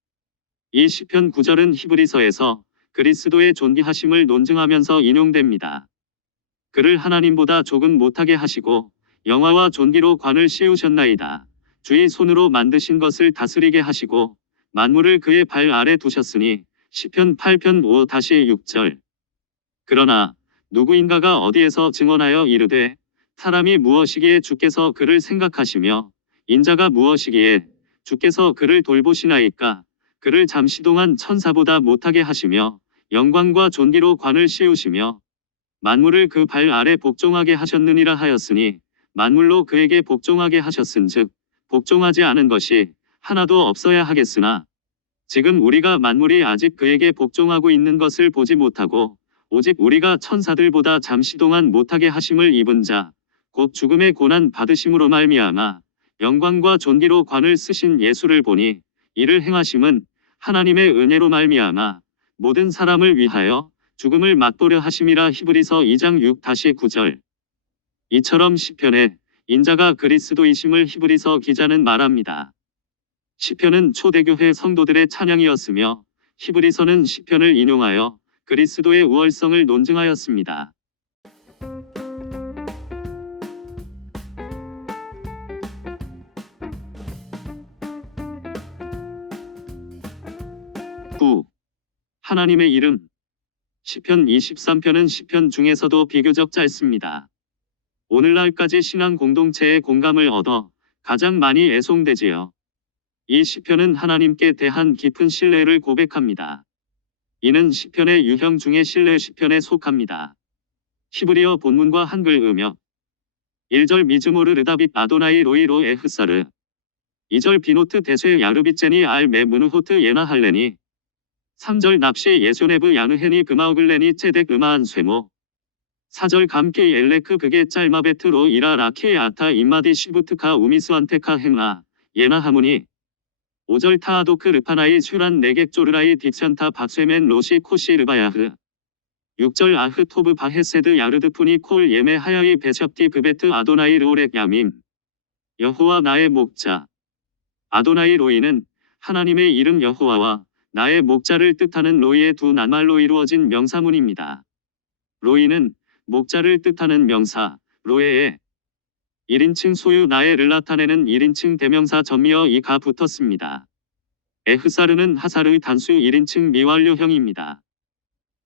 이 시편 9절은 히브리서에서 그리스도의 존귀하심을 논증하면서 인용됩니다. 그를 하나님보다 조금 못하게 하시고 영화와 존귀로 관을 씌우셨나이다. 주의 손으로 만드신 것을 다스리게 하시고 만물을 그의 발 아래 두셨으니 시편 8편 5-6절. 그러나 누구인가가 어디에서 증언하여 이르되 사람이 무엇이기에 주께서 그를 생각하시며 인자가 무엇이기에 주께서 그를 돌보시나이까. 그를 잠시 동안 천사보다 못하게 하시며 영광과 존귀로 관을 씌우시며 만물을 그 발 아래 복종하게 하셨느니라 하였으니 만물로 그에게 복종하게 하셨은즉 복종하지 않은 것이 하나도 없어야 하겠으나 지금 우리가 만물이 아직 그에게 복종하고 있는 것을 보지 못하고 오직 우리가 천사들보다 잠시 동안 못하게 하심을 입은 자 곧 죽음의 고난 받으심으로 말미암아 영광과 존귀로 관을 쓰신 예수를 보니 이를 행하심은 하나님의 은혜로 말미암아 모든 사람을 위하여 죽음을 맛보려 하심이라. 히브리서 2장 6-9절. 이처럼 시편에 인자가 그리스도이심을 히브리서 기자는 말합니다. 시편은 초대교회 성도들의 찬양이었으며 히브리서는 시편을 인용하여 그리스도의 우월성을 논증하였습니다. 하나님의 이름. 시편 23편은 시편 중에서도 비교적 짧습니다. 오늘날까지 신앙 공동체의 공감을 얻어 가장 많이 애송되지요. 이 시편은 하나님께 대한 깊은 신뢰를 고백합니다. 이는 시편의 유형 중의 신뢰 시편에 속합니다. 히브리어 본문과 한글 음역. 1절 미즈모르 르다빗 아도나이 로이로 에흐사르. 2절 비노트 데쇠 야르빗제니 알 메무누호트 예나 할레니. 3절 납시 예소네브 야느헤니 그마우글레니 체덱 음아한 쇠모. 4절 감케 엘레크 그게 짤마베트로 이라 라케 아타 임마디 시부트카 우미스완테카 행라 예나 하무니. 5절 타아도크 르파나이 슈란 네객 조르라이 딕션타 박쇠멘 로시 코시 르바야흐. 6절 아흐 토브 바헤세드 야르드푸니 콜 예메 하야이 베샵티 브베트 아도나이 르오렉 야밈. 여호와 나의 목자. 아도나이 로이는 하나님의 이름 여호와와 나의 목자를 뜻하는 로이의 두 낱말로 이루어진 명사문입니다. 로이는 목자를 뜻하는 명사 로에에 1인칭 소유 나의 르라탄에는 1인칭 대명사 전미어 이가 붙었습니다. 에흐사르는 하사르의 단수 1인칭 미완료형입니다.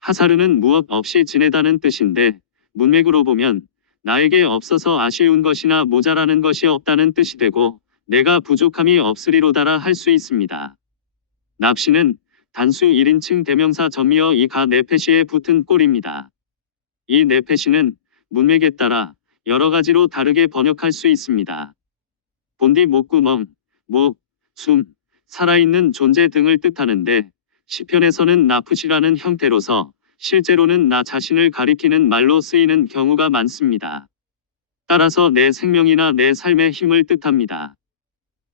하사르는 무엇 없이 지내다는 뜻인데 문맥으로 보면 나에게 없어서 아쉬운 것이나 모자라는 것이 없다는 뜻이 되고 내가 부족함이 없으리로다라 할 수 있습니다. 납시는 단수 1인칭 대명사 전미어 이가 네페시에 붙은 꼴입니다. 이 네페시는 문맥에 따라 여러 가지로 다르게 번역할 수 있습니다. 본디 목구멍, 목, 숨, 살아있는 존재 등을 뜻하는데 시편에서는 나프시라는 형태로서 실제로는 나 자신을 가리키는 말로 쓰이는 경우가 많습니다. 따라서 내 생명이나 내 삶의 힘을 뜻합니다.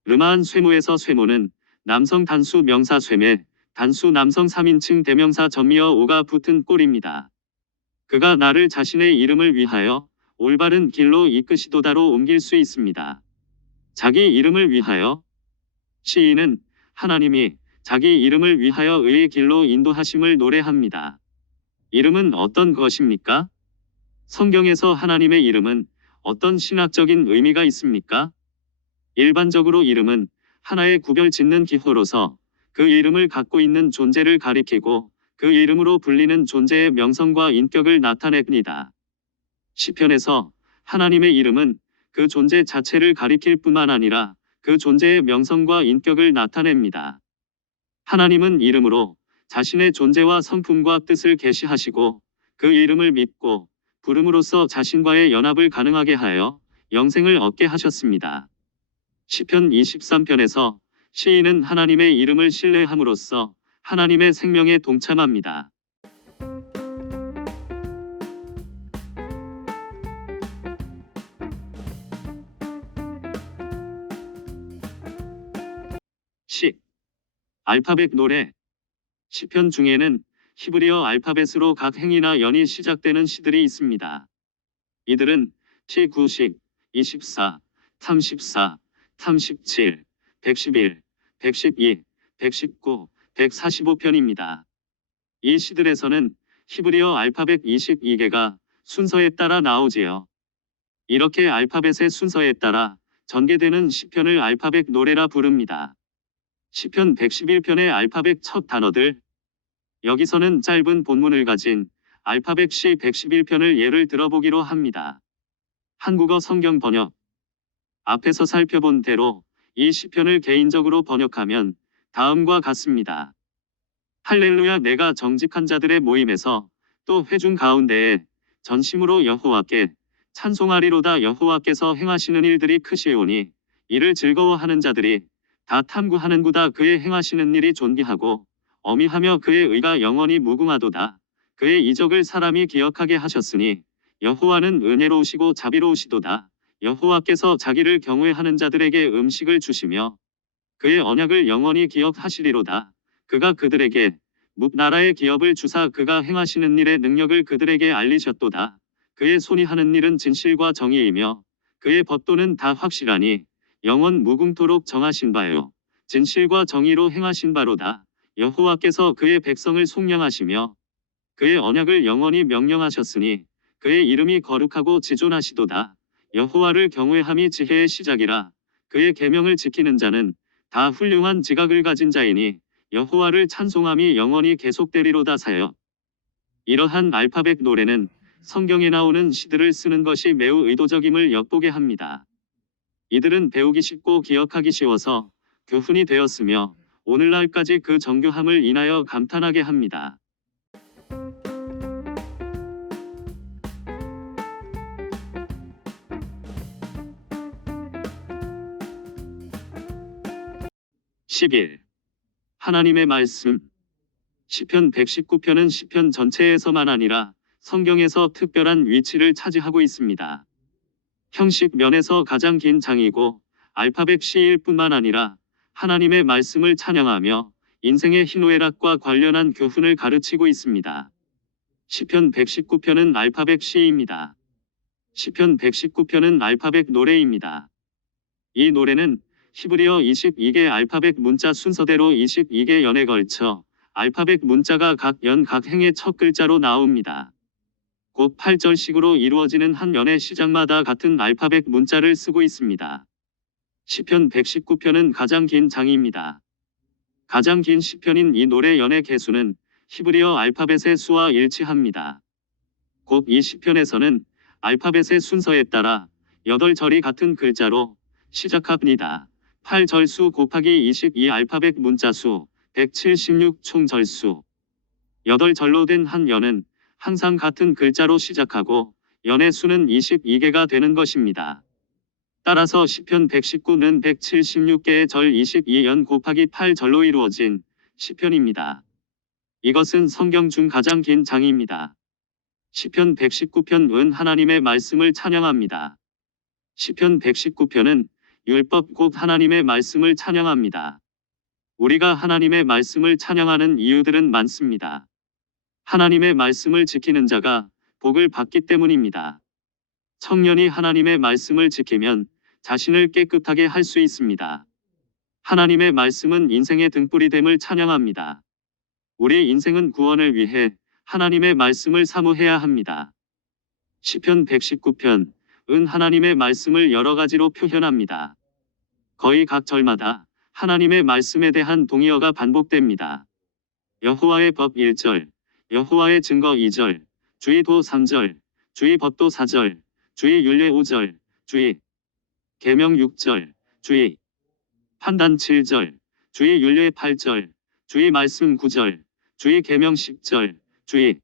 르마한 쇠모에서 쇠모는 남성 단수 명사 쇠매, 단수 남성 3인칭 대명사 전미어 오가 붙은 꼴입니다. 그가 나를 자신의 이름을 위하여 올바른 길로 이끄시도다로 옮길 수 있습니다. 자기 이름을 위하여. 시인은 하나님이 자기 이름을 위하여 의의 길로 인도하심을 노래합니다. 이름은 어떤 것입니까? 성경에서 하나님의 이름은 어떤 신학적인 의미가 있습니까? 일반적으로 이름은 하나의 구별 짓는 기호로서 그 이름을 갖고 있는 존재를 가리키고 그 이름으로 불리는 존재의 명성과 인격을 나타냅니다. 시편에서 하나님의 이름은 그 존재 자체를 가리킬 뿐만 아니라 그 존재의 명성과 인격을 나타냅니다. 하나님은 이름으로 자신의 존재와 성품과 뜻을 계시하시고 그 이름을 믿고 부름으로써 자신과의 연합을 가능하게 하여 영생을 얻게 하셨습니다. 시편 23편에서 시인은 하나님의 이름을 신뢰함으로써 하나님의 생명에 동참합니다. 시. 알파벳 노래. 시편 중에는 히브리어 알파벳으로 각 행이나 연이 시작되는 시들이 있습니다. 이들은 T90, 24, 34, 37, 111, 112, 119, 145편입니다. 이 시들에서는 히브리어 알파벳 22개가 순서에 따라 나오지요. 이렇게 알파벳의 순서에 따라 전개되는 시편을 알파벳 노래라 부릅니다. 시편 111편의 알파벳 첫 단어들. 여기서는 짧은 본문을 가진 알파벳 시 111편을 예를 들어보기로 합니다. 한국어 성경 번역. 앞에서 살펴본 대로 이 시편을 개인적으로 번역하면 다음과 같습니다. 할렐루야, 내가 정직한 자들의 모임에서 또 회중 가운데에 전심으로 여호와께 찬송하리로다. 여호와께서 행하시는 일들이 크시오니 이를 즐거워하는 자들이 다 탐구하는구다. 그의 행하시는 일이 존귀하고 어미하며 그의 의가 영원히 무궁하도다. 그의 이적을 사람이 기억하게 하셨으니 여호와는 은혜로우시고 자비로우시도다. 여호와께서 자기를 경외하는 자들에게 음식을 주시며 그의 언약을 영원히 기억하시리로다. 그가 그들에게 뭇나라의 기업을 주사 그가 행하시는 일의 능력을 그들에게 알리셨도다. 그의 손이 하는 일은 진실과 정의이며 그의 법도는 다 확실하니 영원 무궁토록 정하신 바요. 진실과 정의로 행하신 바로다. 여호와께서 그의 백성을 속량하시며 그의 언약을 영원히 명령하셨으니 그의 이름이 거룩하고 지존하시도다. 여호와를 경외함이 지혜의 시작이라. 그의 계명을 지키는 자는 다 훌륭한 지각을 가진 자이니 여호와를 찬송함이 영원히 계속되리로다. 사여. 이러한 알파벳 노래는 성경에 나오는 시들을 쓰는 것이 매우 의도적임을 엿보게 합니다. 이들은 배우기 쉽고 기억하기 쉬워서 교훈이 되었으며 오늘날까지 그 정교함을 인하여 감탄하게 합니다. (11) 하나님의 말씀. 시편 119편은 시편 전체에서만 아니라 성경에서 특별한 위치를 차지하고 있습니다. 형식 면에서 가장 긴 장이고 알파벳 C일 뿐만 아니라 하나님의 말씀을 찬양하며 인생의 희노애락과 관련한 교훈을 가르치고 있습니다. 시편 119편은 알파벳 C입니다. 시편 119편은 알파벳 노래입니다. 이 노래는 히브리어 22개 알파벳 문자 순서대로 22개 연에 걸쳐 알파벳 문자가 각 연 각 행의 첫 글자로 나옵니다. 곧 8절씩으로 이루어지는 한 연의 시작마다 같은 알파벳 문자를 쓰고 있습니다. 시편 119편은 가장 긴 장입니다. 가장 긴 시편인 이 노래 연의 개수는 히브리어 알파벳의 수와 일치합니다. 곧 이 시편에서는 알파벳의 순서에 따라 8절이 같은 글자로 시작합니다. 8절수 곱하기 22 알파벳 문자수 176 총 절수. 8절로 된 한 연은 항상 같은 글자로 시작하고 연의 수는 22개가 되는 것입니다. 따라서 시편 119는 176개의 절 22연 곱하기 8절로 이루어진 시편입니다. 이것은 성경 중 가장 긴 장입니다. 시편 119편은 하나님의 말씀을 찬양합니다. 시편 119편은 율법 곧 하나님의 말씀을 찬양합니다. 우리가 하나님의 말씀을 찬양하는 이유들은 많습니다. 하나님의 말씀을 지키는 자가 복을 받기 때문입니다. 청년이 하나님의 말씀을 지키면 자신을 깨끗하게 할 수 있습니다. 하나님의 말씀은 인생의 등불이 됨을 찬양합니다. 우리 인생은 구원을 위해 하나님의 말씀을 사모해야 합니다. 시편 119편은 하나님의 말씀을 여러 가지로 표현합니다. 거의 각 절마다 하나님의 말씀에 대한 동의어가 반복됩니다. 여호와의 법 1절, 여호와의 증거 2절, 주의 도 3절, 주의 법도 4절, 주의 율례 5절, 주의 계명 6절, 주의 판단 7절, 주의 율례 8절, 주의 말씀 9절, 주의 계명 10절, 주의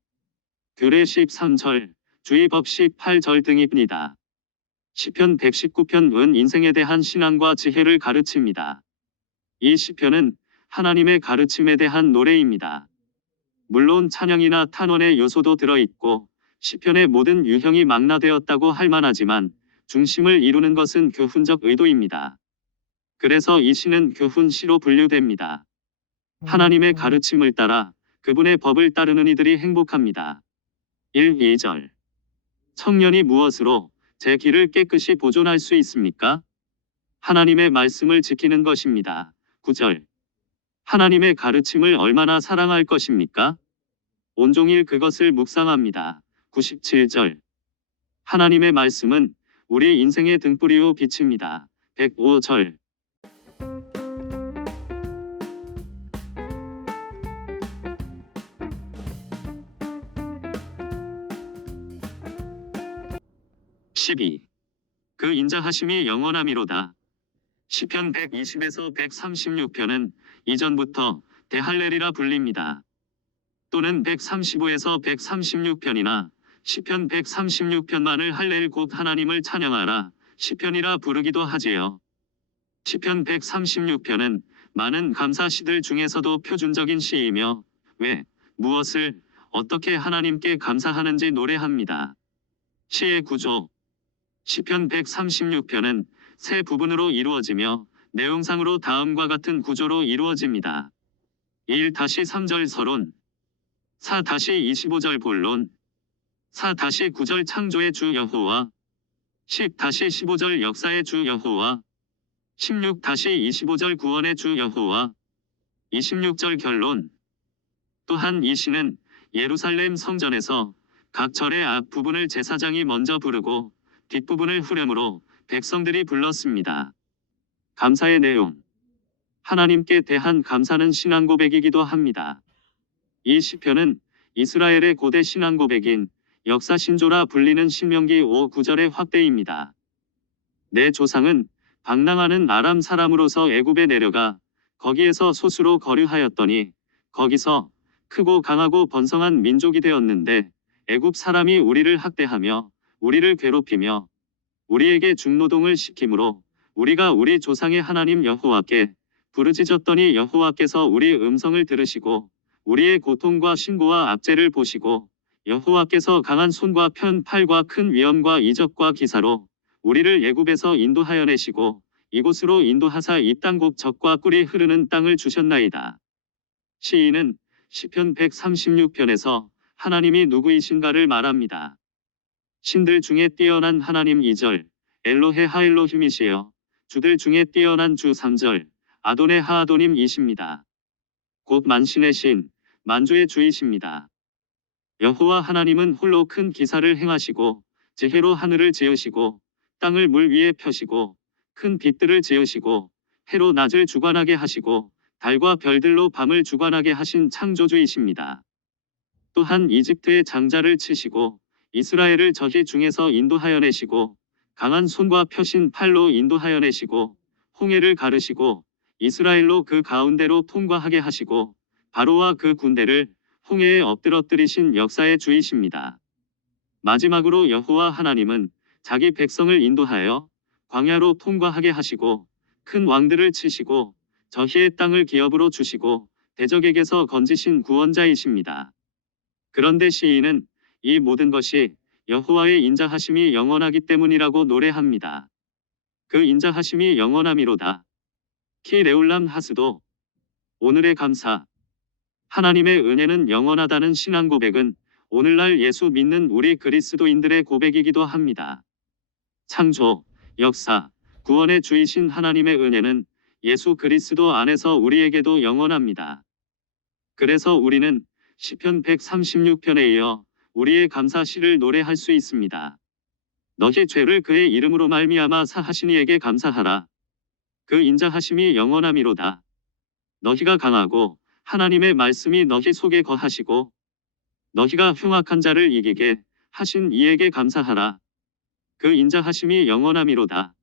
규례 13절, 주의 법 18절 등입니다. 시편 119편은 인생에 대한 신앙과 지혜를 가르칩니다. 이 시편은 하나님의 가르침에 대한 노래입니다. 물론 찬양이나 탄원의 요소도 들어있고 시편의 모든 유형이 망라되었다고 할 만하지만 중심을 이루는 것은 교훈적 의도입니다. 그래서 이 시는 교훈시로 분류됩니다. 하나님의 가르침을 따라 그분의 법을 따르는 이들이 행복합니다. 1, 2절. 청년이 무엇으로 제 길을 깨끗이 보존할 수 있습니까? 하나님의 말씀을 지키는 것입니다. 9절. 하나님의 가르침을 얼마나 사랑할 것입니까? 온종일 그것을 묵상합니다. 97절. 하나님의 말씀은 우리 인생의 등불이요 빛입니다. 105절. 그 인자하심이 영원함이로다. 시편 120에서 136편은 이전부터 대할렐이라 불립니다. 또는 135에서 136편이나 시편 136편만을 할렐 곧 하나님을 찬양하라 시편이라 부르기도 하지요. 시편 136편은 많은 감사시들 중에서도 표준적인 시이며 왜, 무엇을, 어떻게 하나님께 감사하는지 노래합니다. 시의 구조. 시편 136편은 세 부분으로 이루어지며 내용상으로 다음과 같은 구조로 이루어집니다. 1-3절 서론, 4-25절 본론, 4-9절 창조의 주 여호와, 10-15절 역사의 주 여호와, 16-25절 구원의 주 여호와, 26절 결론. 또한 이 시는 예루살렘 성전에서 각 절의 앞부분을 제사장이 먼저 부르고 뒷부분을 후렴으로 백성들이 불렀습니다. 감사의 내용. 하나님께 대한 감사는 신앙 고백이기도 합니다. 이 시편은 이스라엘의 고대 신앙 고백인 역사 신조라 불리는 신명기 5-9절의 확대입니다. 내 조상은 방랑하는 아람 사람으로서 애굽에 내려가 거기에서 소수로 거류하였더니 거기서 크고 강하고 번성한 민족이 되었는데 애굽 사람이 우리를 학대하며 우리를 괴롭히며 우리에게 중노동을 시키므로 우리가 우리 조상의 하나님 여호와께 부르짖었더니 여호와께서 우리 음성을 들으시고 우리의 고통과 신고와 압제를 보시고 여호와께서 강한 손과 편 팔과 큰 위엄과 이적과 기사로 우리를 애굽에서 인도하여 내시고 이곳으로 인도하사 이 땅 곧 젖과 꿀이 흐르는 땅을 주셨나이다. 시인은 시편 136편에서 하나님이 누구이신가를 말합니다. 신들 중에 뛰어난 하나님 2절, 엘로헤 하엘로힘이시여, 주들 중에 뛰어난 주 3절, 아도네 하아도님이십니다. 곧 만신의 신, 만주의 주이십니다. 여호와 하나님은 홀로 큰 기사를 행하시고 지혜로 하늘을 지으시고 땅을 물 위에 펴시고 큰 빛들을 지으시고 해로 낮을 주관하게 하시고 달과 별들로 밤을 주관하게 하신 창조주이십니다. 또한 이집트의 장자를 치시고 이스라엘을 저희 중에서 인도하여 내시고 강한 손과 펴신 팔로 인도하여 내시고 홍해를 가르시고 이스라엘로 그 가운데로 통과하게 하시고 바로와 그 군대를 홍해에 엎드러뜨리신 역사의 주이십니다. 마지막으로 여호와 하나님은 자기 백성을 인도하여 광야로 통과하게 하시고 큰 왕들을 치시고 저희의 땅을 기업으로 주시고 대적에게서 건지신 구원자이십니다. 그런데 시인은 이 모든 것이 여호와의 인자하심이 영원하기 때문이라고 노래합니다. 그 인자하심이 영원함이로다. 키 레울람 하스도. 오늘의 감사. 하나님의 은혜는 영원하다는 신앙 고백은 오늘날 예수 믿는 우리 그리스도인들의 고백이기도 합니다. 창조, 역사, 구원의 주이신 하나님의 은혜는 예수 그리스도 안에서 우리에게도 영원합니다. 그래서 우리는 시편 136편에 이어 우리의 감사시를 노래할 수 있습니다. 너희 죄를 그의 이름으로 말미암아 사하신 이에게 감사하라. 그 인자하심이 영원함이로다. 너희가 강하고 하나님의 말씀이 너희 속에 거하시고 너희가 흉악한 자를 이기게 하신 이에게 감사하라. 그 인자하심이 영원함이로다.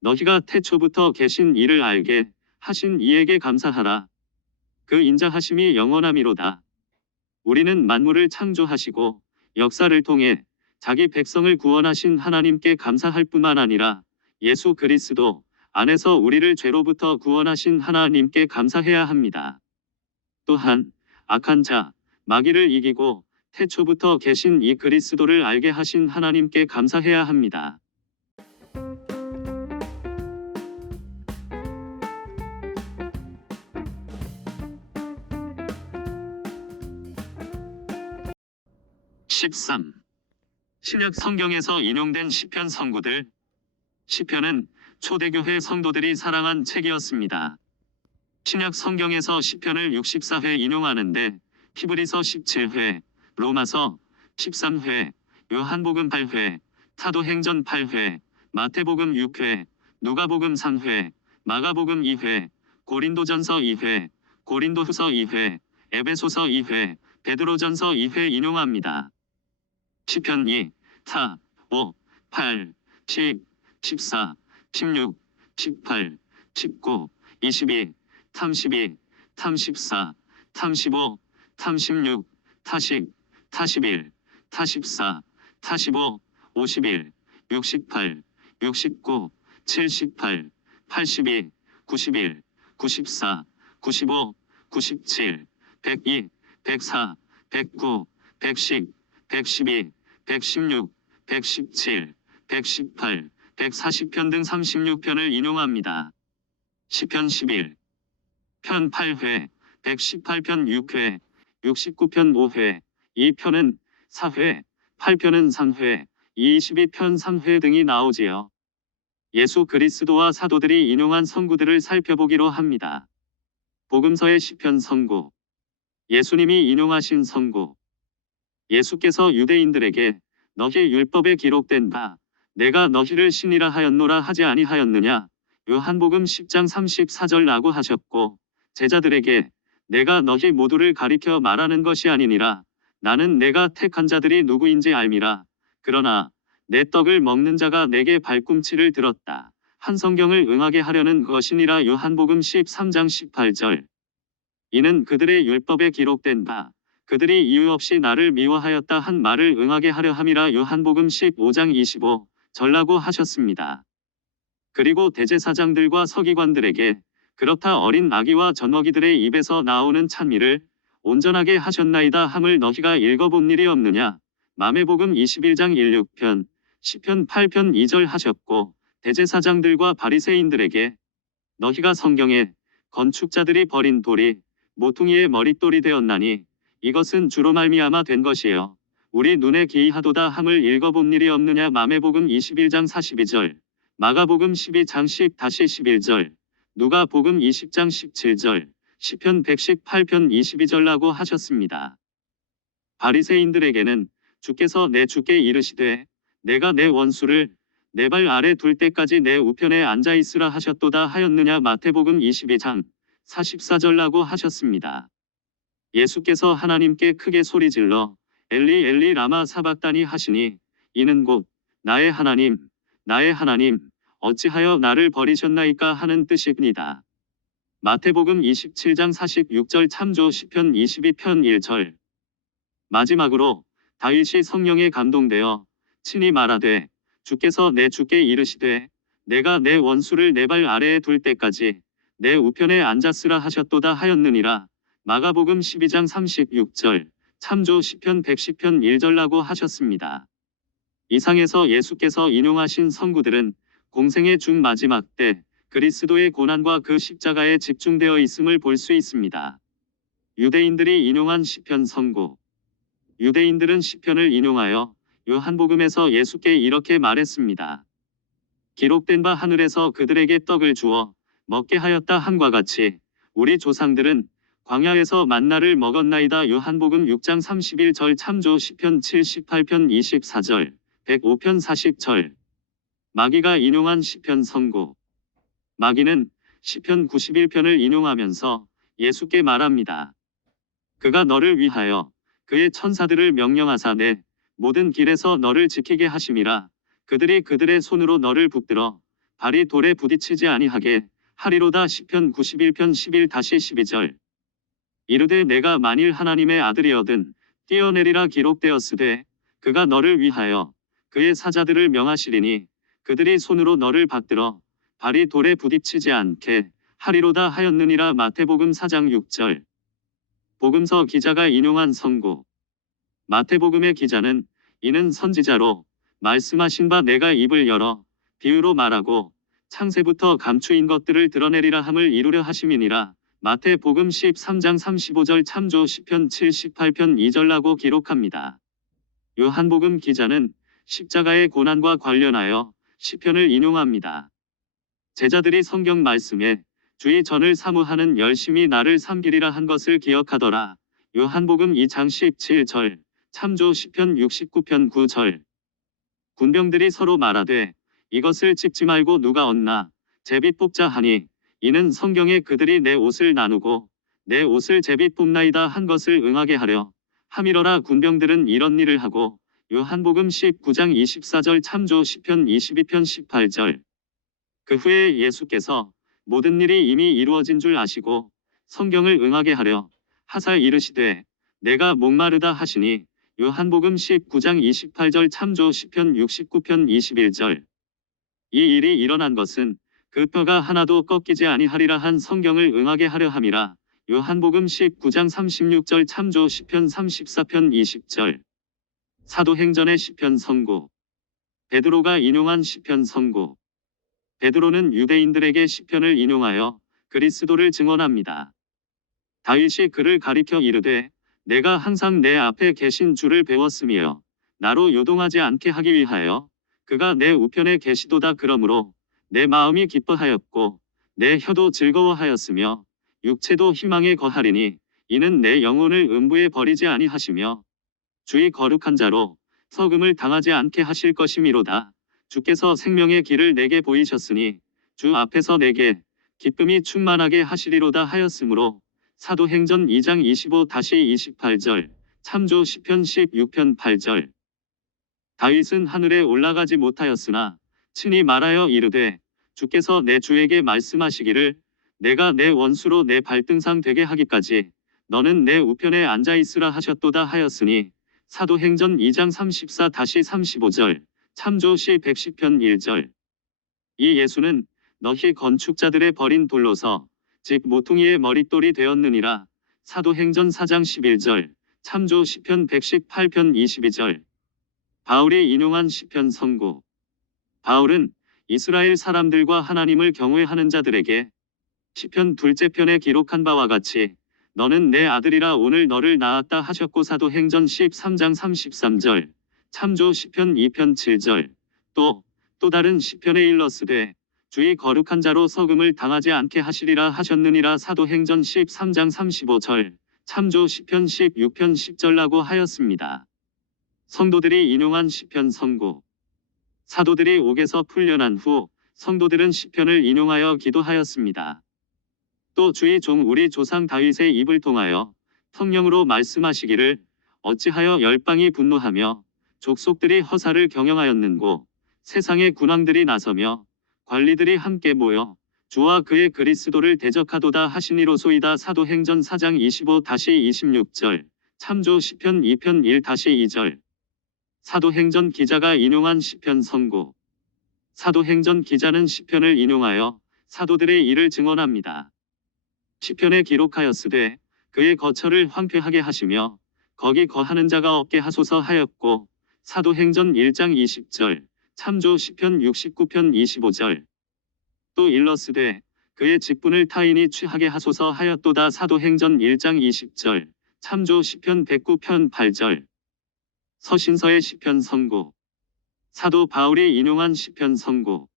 너희가 태초부터 계신 이를 알게 하신 이에게 감사하라. 그 인자하심이 영원함이로다. 우리는 만물을 창조하시고 역사를 통해 자기 백성을 구원하신 하나님께 감사할 뿐만 아니라 예수 그리스도 안에서 우리를 죄로부터 구원하신 하나님께 감사해야 합니다. 또한 악한 자, 마귀를 이기고 태초부터 계신 이 그리스도를 알게 하신 하나님께 감사해야 합니다. (13) 신약 성경에서 인용된 시편 선구들. 시편은 초대교회 성도들이 사랑한 책이었습니다. 신약 성경에서 시편을 64회 인용하는데 히브리서 17회, 로마서 13회, 요한복음 8회, 사도행전 8회, 마태복음 6회, 누가복음 3회, 마가복음 2회, 고린도전서 2회, 고린도후서 2회, 에베소서 2회, 베드로전서 2회 인용합니다. 시편 2, 4, 5, 8, 10, 14, 16, 18, 19, 22, 32, 34, 35, 36, 40, 41, 44, 45, 51, 68, 69, 78, 82, 91, 94, 95, 97, 102, 104, 109, 110, 112, 116, 117, 118, 140편 등 36편을 인용합니다. 시편 11, 편 8회, 118편 6회, 69편 5회, 2편은 4회, 8편은 3회, 22편 3회 등이 나오지요. 예수 그리스도와 사도들이 인용한 선구들을 살펴보기로 합니다. 복음서의 시편 선구. 예수님이 인용하신 선구. 예수께서 유대인들에게 너희 율법에 기록된 바 내가 너희를 신이라 하였노라 하지 아니하였느냐. 요한복음 10장 34절라고 하셨고, 제자들에게 내가 너희 모두를 가리켜 말하는 것이 아니니라. 나는 내가 택한 자들이 누구인지 알미라. 그러나 내 떡을 먹는 자가 내게 발꿈치를 들었다. 한 성경을 응하게 하려는 것이니라. 요한복음 13장 18절. 이는 그들의 율법에 기록된 바 그들이 이유 없이 나를 미워하였다 한 말을 응하게 하려 함이라. 요한복음 15장 25절라고 하셨습니다. 그리고 대제사장들과 서기관들에게 그렇다 어린 아기와 젖먹이들의 입에서 나오는 찬미를 온전하게 하셨나이다 함을 너희가 읽어본 일이 없느냐. 마태복음 21장 16편, 시편 8편 2절 하셨고, 대제사장들과 바리새인들에게 너희가 성경에 건축자들이 버린 돌이 모퉁이의 머릿돌이 되었나니 이것은 주로 말미암아 된 것이요 우리 눈에 기이하도다 함을 읽어본 일이 없느냐. 마태복음 21장 42절, 마가복음 12장 10-11절, 누가복음 20장 17절, 시편 118편 22절라고 하셨습니다. 바리새인들에게는 주께서 내 주께 이르시되 내가 내 원수를 내 발 아래 둘 때까지 내 우편에 앉아 있으라 하셨도다 하였느냐. 마태복음 22장 44절라고 하셨습니다. 예수께서 하나님께 크게 소리질러 엘리 엘리 라마 사박다니 하시니 이는 곧 나의 하나님 나의 하나님 어찌하여 나를 버리셨나이까 하는 뜻입니다. 마태복음 27장 46절 참조 시편 22편 1절. 마지막으로 다윗이 성령에 감동되어 친히 말하되 주께서 내 주께 이르시되 내가 내 원수를 내 발 아래에 둘 때까지 내 우편에 앉았으라 하셨도다 하였느니라. 마가복음 12장 36절 참조 시편 110편 1절라고 하셨습니다. 이상에서 예수께서 인용하신 선구들은 공생의 중마지막 때 그리스도의 고난과 그 십자가에 집중되어 있음을 볼 수 있습니다. 유대인들이 인용한 시편 선구. 유대인들은 시편을 인용하여 요한복음에서 예수께 이렇게 말했습니다. 기록된 바 하늘에서 그들에게 떡을 주어 먹게 하였다 함과 같이 우리 조상들은 광야에서 만나를 먹었나이다. 요한복음 6장 31절 참조 시편 78편 24절 105편 40절. 마귀가 인용한 시편 선구. 마귀는 시편 91편을 인용하면서 예수께 말합니다. 그가 너를 위하여 그의 천사들을 명령하사 내 모든 길에서 너를 지키게 하심이라. 그들이 그들의 손으로 너를 붙들어 발이 돌에 부딪히지 아니하게 하리로다. 시편 91편 11-12절. 이르되 내가 만일 하나님의 아들이어든 뛰어내리라 기록되었으되 그가 너를 위하여 그의 사자들을 명하시리니 그들이 손으로 너를 받들어 발이 돌에 부딪히지 않게 하리로다 하였느니라. 마태복음 4장 6절. 복음서 기자가 인용한 선고. 마태복음의 기자는 이는 선지자로 말씀하신 바 내가 입을 열어 비유로 말하고 창세부터 감추인 것들을 드러내리라 함을 이루려 하심이니라. 마태복음 13장 35절 참조 시편 78편 2절라고 기록합니다. 요한복음 기자는 십자가의 고난과 관련하여 시편을 인용합니다. 제자들이 성경 말씀에 주의 전을 사모하는 열심히 나를 섬기리라 한 것을 기억하더라. 요한복음 2장 17절 참조 시편 69편 9절. 군병들이 서로 말하되 이것을 찍지 말고 누가 얻나 제빗 뽑자 하니 이는 성경에 그들이 내 옷을 나누고 내 옷을 제빗 뽑나이다 한 것을 응하게 하려 함이러라. 군병들은 이런 일을 하고 요한복음 19장 24절 참조 시편 22편 18절. 그 후에 예수께서 모든 일이 이미 이루어진 줄 아시고 성경을 응하게 하려 하사 이르시되 내가 목마르다 하시니 요한복음 19장 28절 참조 시편 69편 21절. 이 일이 일어난 것은 그 뼈가 하나도 꺾이지 아니하리라 한 성경을 응하게 하려 함이라. 요한복음 19장 36절 참조 시편 34편 20절. 사도행전의 시편 선고. 베드로가 인용한 시편 선고. 베드로는 유대인들에게 시편을 인용하여 그리스도를 증언합니다. 다윗이 그를 가리켜 이르되 내가 항상 내 앞에 계신 주를 배웠으며 나로 요동하지 않게 하기 위하여 그가 내 우편에 계시도다. 그러므로 내 마음이 기뻐하였고 내 혀도 즐거워하였으며 육체도 희망에 거하리니 이는 내 영혼을 음부에 버리지 아니하시며 주의 거룩한 자로 석음을 당하지 않게 하실 것이미로다. 주께서 생명의 길을 내게 보이셨으니 주 앞에서 내게 기쁨이 충만하게 하시리로다 하였으므로. 사도행전 2장 25-28절 참조 시편 16편 8절. 다윗은 하늘에 올라가지 못하였으나 친히 말하여 이르되 주께서 내 주에게 말씀하시기를 내가 내 원수로 내 발등상 되게 하기까지 너는 내 우편에 앉아 있으라 하셨도다 하였으니. 사도행전 2장 34-35절 참조 시 110편 1절. 이 예수는 너희 건축자들의 버린 돌로서 즉 모퉁이의 머릿돌이 되었느니라. 사도행전 4장 11절 참조 시편 118편 22절. 바울이 인용한 시편 선고. 바울은 이스라엘 사람들과 하나님을 경외하는 자들에게 시편 둘째 편에 기록한 바와 같이 너는 내 아들이라 오늘 너를 낳았다 하셨고. 사도행전 13장 33절 참조 시편 2편 7절. 또 다른 시편에 일러스되 주의 거룩한 자로 석음을 당하지 않게 하시리라 하셨느니라. 사도행전 13장 35절 참조 시편 16편 10절라고 하였습니다. 성도들이 인용한 시편 선고. 사도들이 옥에서 풀려난 후 성도들은 시편을 인용하여 기도하였습니다. 또 주의 종 우리 조상 다윗의 입을 통하여 성령으로 말씀하시기를 어찌하여 열방이 분노하며 족속들이 허사를 경영하였는고 세상의 군왕들이 나서며 관리들이 함께 모여 주와 그의 그리스도를 대적하도다 하시니로소이다. 사도행전 4장 25-26절 참조 시편 2편 1-2절. 사도행전 기자가 인용한 시편 선고. 사도행전 기자는 시편을 인용하여 사도들의 일을 증언합니다. 시편에 기록하였으되 그의 거처를 황폐하게 하시며 거기 거하는 자가 없게 하소서 하였고. 사도행전 1장 20절 참조 시편 69편 25절. 또 일러스되 그의 직분을 타인이 취하게 하소서 하였도다. 사도행전 1장 20절 참조 시편 109편 8절. 서신서의 시편 선고. 사도 바울이 인용한 시편 선고.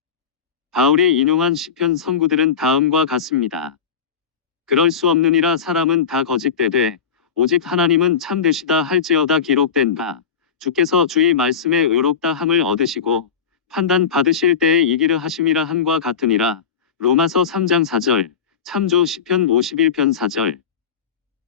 바울이 인용한 시편 선구들은 다음과 같습니다. 그럴 수 없느니라 사람은 다 거짓되되 오직 하나님은 참되시다 할지어다. 기록된 바 주께서 주의 말씀에 의롭다 함을 얻으시고 판단 받으실 때에 이기려 하심이라 함과 같으니라. 로마서 3장 4절 참조 시편 51편 4절.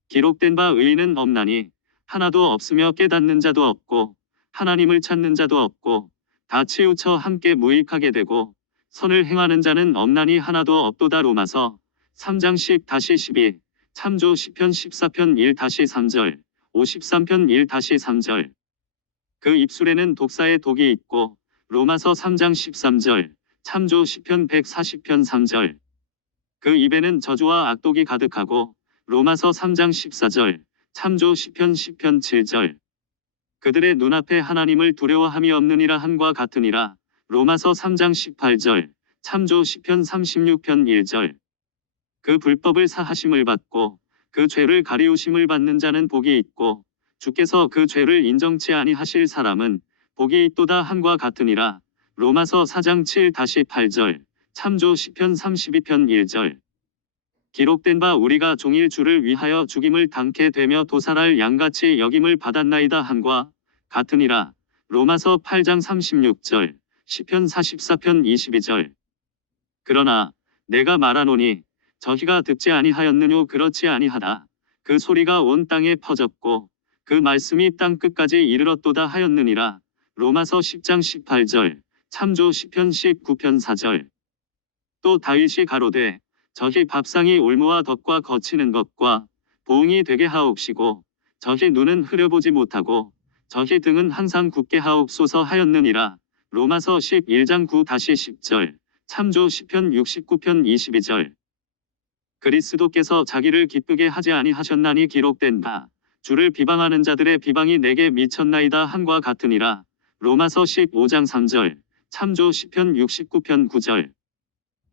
기록된 바 의인은 없나니 하나도 없으며 깨닫는 자도 없고 하나님을 찾는 자도 없고 다 치우쳐 함께 무익하게 되고 선을 행하는 자는 없나니 하나도 없도다. 로마서 3장 10-12 참조 시편 14편 1-3절 53편 1-3절. 그 입술에는 독사의 독이 있고 로마서 3장 13절 참조 시편 140편 3절 그 입에는 저주와 악독이 가득하고 로마서 3장 14절 참조 시편 10편 7절 그들의 눈앞에 하나님을 두려워함이 없느니라 함과 같으니라 로마서 3장 18절 참조 시편 36편 1절 그 불법을 사하심을 받고 그 죄를 가리우심을 받는 자는 복이 있고 주께서 그 죄를 인정치 아니하실 사람은 복이 있도다 함과 같으니라 로마서 4장 7-8절 참조 시편 32편 1절 기록된 바 우리가 종일 주를 위하여 죽임을 당케 되며 도살할 양같이 여김을 받았나이다 함과 같으니라 로마서 8장 36절 시편 44편 22절 그러나 내가 말하노니 저희가 듣지 아니하였느뇨 그렇지 아니하다 그 소리가 온 땅에 퍼졌고 그 말씀이 땅 끝까지 이르렀도다 하였느니라 로마서 10장 18절 참조 시편 19편 4절 또 다윗이 가로되 저희 밥상이 올무와 덫과 거치는 것과 보응이 되게 하옵시고 저희 눈은 흐려보지 못하고 저희 등은 항상 굳게 하옵소서 하였느니라 로마서 11장 9-10절 참조 시편 69편 22절 그리스도께서 자기를 기쁘게 하지 아니하셨나니 기록된 바 주를 비방하는 자들의 비방이 내게 미쳤나이다 함과 같으니라 로마서 15장 3절 참조 시편 69편 9절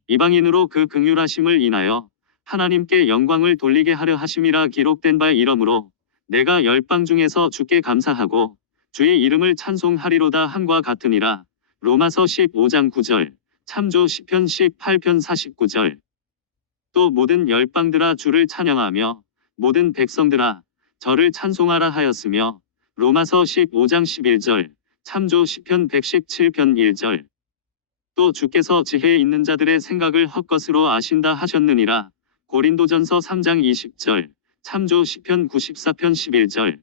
이방인으로 그 긍휼하심을 인하여 하나님께 영광을 돌리게 하려 하심이라 기록된 바 이러므로 내가 열방 중에서 주께 감사하고 주의 이름을 찬송하리로다 함과 같으니라 로마서 15장 9절 참조 시편 18편 49절 또 모든 열방들아 주를 찬양하며 모든 백성들아 저를 찬송하라 하였으며 로마서 15장 11절 참조 시편 117편 1절 또 주께서 지혜 있는 자들의 생각을 헛것으로 아신다 하셨느니라 고린도전서 3장 20절 참조 시편 94편 11절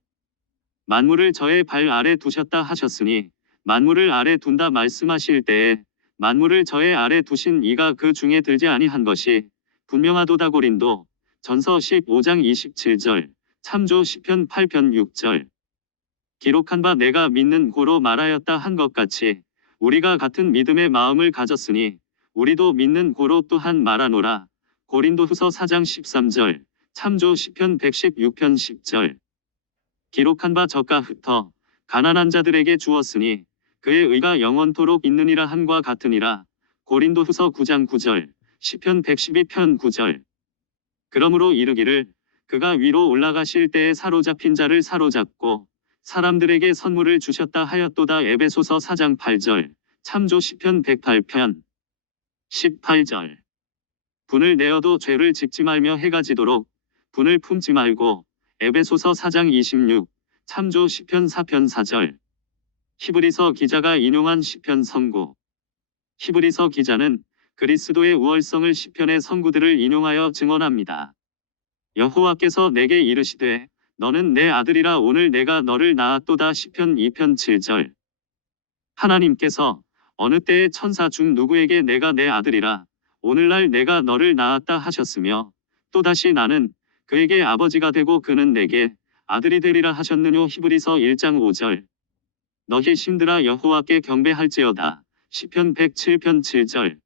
만물을 저의 발 아래 두셨다 하셨으니 만물을 아래 둔다 말씀하실 때에 만물을 저의 아래 두신 이가 그 중에 들지 아니한 것이 분명하도다 고린도 전서 15장 27절 참조 시편 8편 6절 기록한 바 내가 믿는 고로 말하였다 한 것 같이 우리가 같은 믿음의 마음을 가졌으니 우리도 믿는 고로 또한 말하노라 고린도후서 4장 13절 참조 시편 116편 10절 기록한 바 젖과 흩어 가난한 자들에게 주었으니 그의 의가 영원토록 있느니라 함과 같으니라 고린도후서 9장 9절 시편 112편 9절 그러므로 이르기를 그가 위로 올라가실 때에 사로잡힌 자를 사로잡고 사람들에게 선물을 주셨다 하였도다 에베소서 4장 8절 참조 시편 108편 18절 분을 내어도 죄를 짓지 말며 해가 지도록 분을 품지 말고 에베소서 4장 26 참조 시편 4편 4절 히브리서 기자가 인용한 시편 선구 히브리서 기자는 그리스도의 우월성을 시편의 선구들을 인용하여 증언합니다. 여호와께서 내게 이르시되 너는 내 아들이라 오늘 내가 너를 낳았도다 시편 2편 7절 하나님께서 어느 때에 천사 중 누구에게 내가 내 아들이라 오늘날 내가 너를 낳았다 하셨으며 또다시 나는 그에게 아버지가 되고 그는 내게 아들이 되리라 하셨느뇨 히브리서 1장 5절 너희 신들아 여호와께 경배할지어다 시편 107편 7절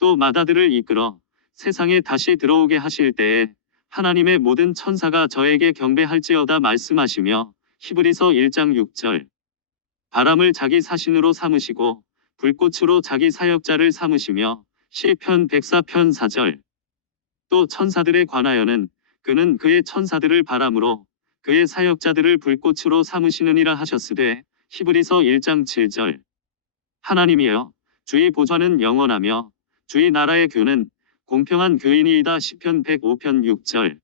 또 마다들을 이끌어 세상에 다시 들어오게 하실 때에 하나님의 모든 천사가 저에게 경배할지어다 말씀하시며 히브리서 1장 6절 바람을 자기 사신으로 삼으시고 불꽃으로 자기 사역자를 삼으시며 시편 104편 4절 또 천사들에 관하여는 그는 그의 천사들을 바람으로 그의 사역자들을 불꽃으로 삼으시느니라 하셨으되 히브리서 1장 7절 하나님이여 주의 보좌는 영원하며 주의 나라의 교는 공평한 교인이이다 시편 105편 6절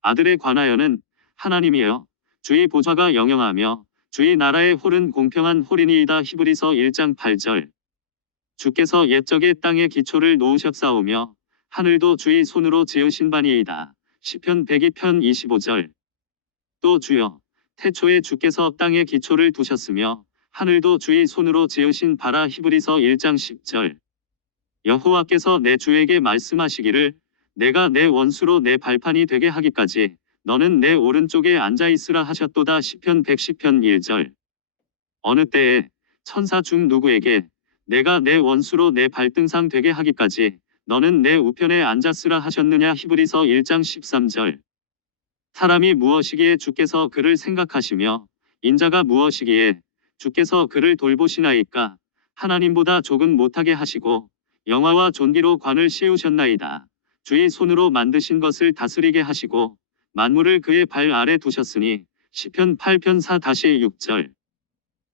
아들에 관하여는 하나님이여 주의 보좌가 영영하며 주의 나라의 홀은 공평한 홀이니이다 히브리서 1장 8절 주께서 옛적에 땅의 기초를 놓으셨사오며 하늘도 주의 손으로 지으신 바니이다 시편 102편 25절 또 주여 태초에 주께서 땅의 기초를 두셨으며 하늘도 주의 손으로 지으신 바라 히브리서 1장 10절 여호와께서 내 주에게 말씀하시기를 내가 내 원수로 내 발판이 되게 하기까지 너는 내 오른쪽에 앉아있으라 하셨도다 시편 110편 1절 어느 때에 천사 중 누구에게 내가 내 원수로 내 발등상 되게 하기까지 너는 내 우편에 앉았으라 하셨느냐. 히브리서 1장 13절. 사람이 무엇이기에 주께서 그를 생각하시며 인자가 무엇이기에 주께서 그를 돌보시나이까. 하나님보다 조금 못하게 하시고 영화와 존귀로 관을 씌우셨나이다. 주의 손으로 만드신 것을 다스리게 하시고 만물을 그의 발 아래 두셨으니. 시편 8편 4-6절.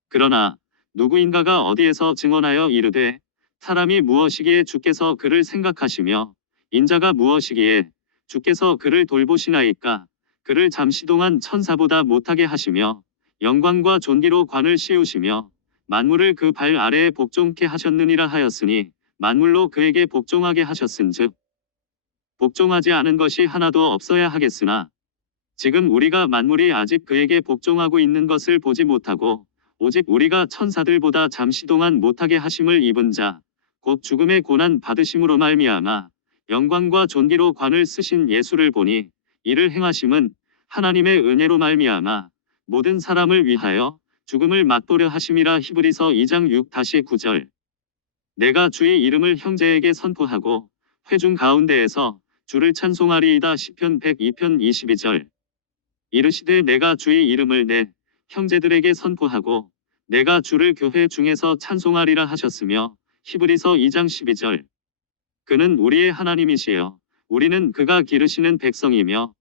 그러나 누구인가가 어디에서 증언하여 이르되 사람이 무엇이기에 주께서 그를 생각하시며 인자가 무엇이기에 주께서 그를 돌보시나이까. 그를 잠시 동안 천사보다 못하게 하시며 영광과 존귀로 관을 씌우시며 만물을 그 발 아래에 복종케 하셨느니라 하였으니. 만물로 그에게 복종하게 하셨은즉 복종하지 않은 것이 하나도 없어야 하겠으나 지금 우리가 만물이 아직 그에게 복종하고 있는 것을 보지 못하고 오직 우리가 천사들보다 잠시 동안 못하게 하심을 입은 자 곧 죽음의 고난 받으심으로 말미암아 영광과 존귀로 관을 쓰신 예수를 보니 이를 행하심은 하나님의 은혜로 말미암아 모든 사람을 위하여 죽음을 맛보려 하심이라. 히브리서 2장 6-9절. 내가 주의 이름을 형제에게 선포하고 회중 가운데에서 주를 찬송하리이다. 시편 102편 22절. 이르시되 내가 주의 이름을 내 형제들에게 선포하고 내가 주를 교회 중에서 찬송하리라 하셨으며. 히브리서 2장 12절. 그는 우리의 하나님이시여 우리는 그가 기르시는 백성이며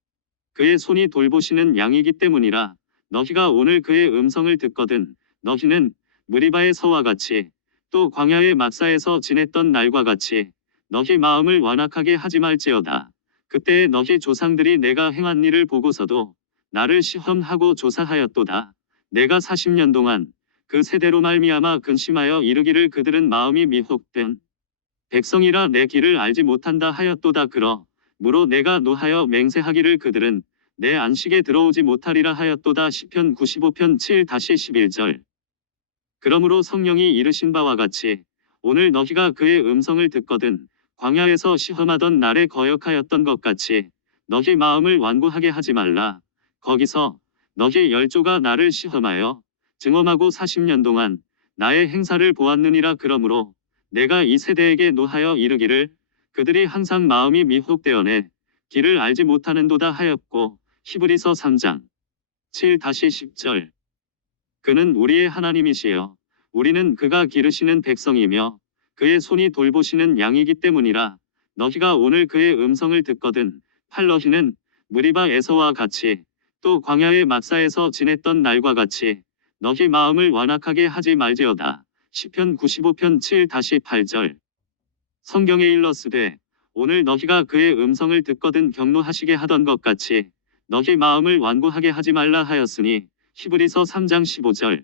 그의 손이 돌보시는 양이기 때문이라. 너희가 오늘 그의 음성을 듣거든 너희는 무리바에서와 같이 또 광야의 막사에서 지냈던 날과 같이 너희 마음을 완악하게 하지 말지어다. 그때에 너희 조상들이 내가 행한 일을 보고서도 나를 시험하고 조사하였도다. 내가 40년 동안 그 세대로 말미암아 근심하여 이르기를 그들은 마음이 미혹된 백성이라 내 길을 알지 못한다 하였도다. 그러므로 내가 노하여 맹세하기를 그들은 내 안식에 들어오지 못하리라 하였도다. 시편 95편 7-11절. 그러므로 성령이 이르신 바와 같이 오늘 너희가 그의 음성을 듣거든 광야에서 시험하던 날에 거역하였던 것 같이 너희 마음을 완고하게 하지 말라. 거기서 너희 열조가 나를 시험하여 증언하고 40년 동안 나의 행사를 보았느니라. 그러므로 내가 이 세대에게 노하여 이르기를 그들이 항상 마음이 미혹되어내 길을 알지 못하는도다 하였고. 히브리서 3장 7-10절. 그는 우리의 하나님이시여 우리는 그가 기르시는 백성이며 그의 손이 돌보시는 양이기 때문이라. 너희가 오늘 그의 음성을 듣거든 너희는 무리바에서와 같이 또 광야의 막사에서 지냈던 날과 같이 너희 마음을 완악하게 하지 말지어다. 시편 95편 7-8절. 성경에 일렀으되 오늘 너희가 그의 음성을 듣거든 경노하시게 하던 것 같이 너희 마음을 완고하게 하지 말라 하였으니. 히브리서 3장 15절.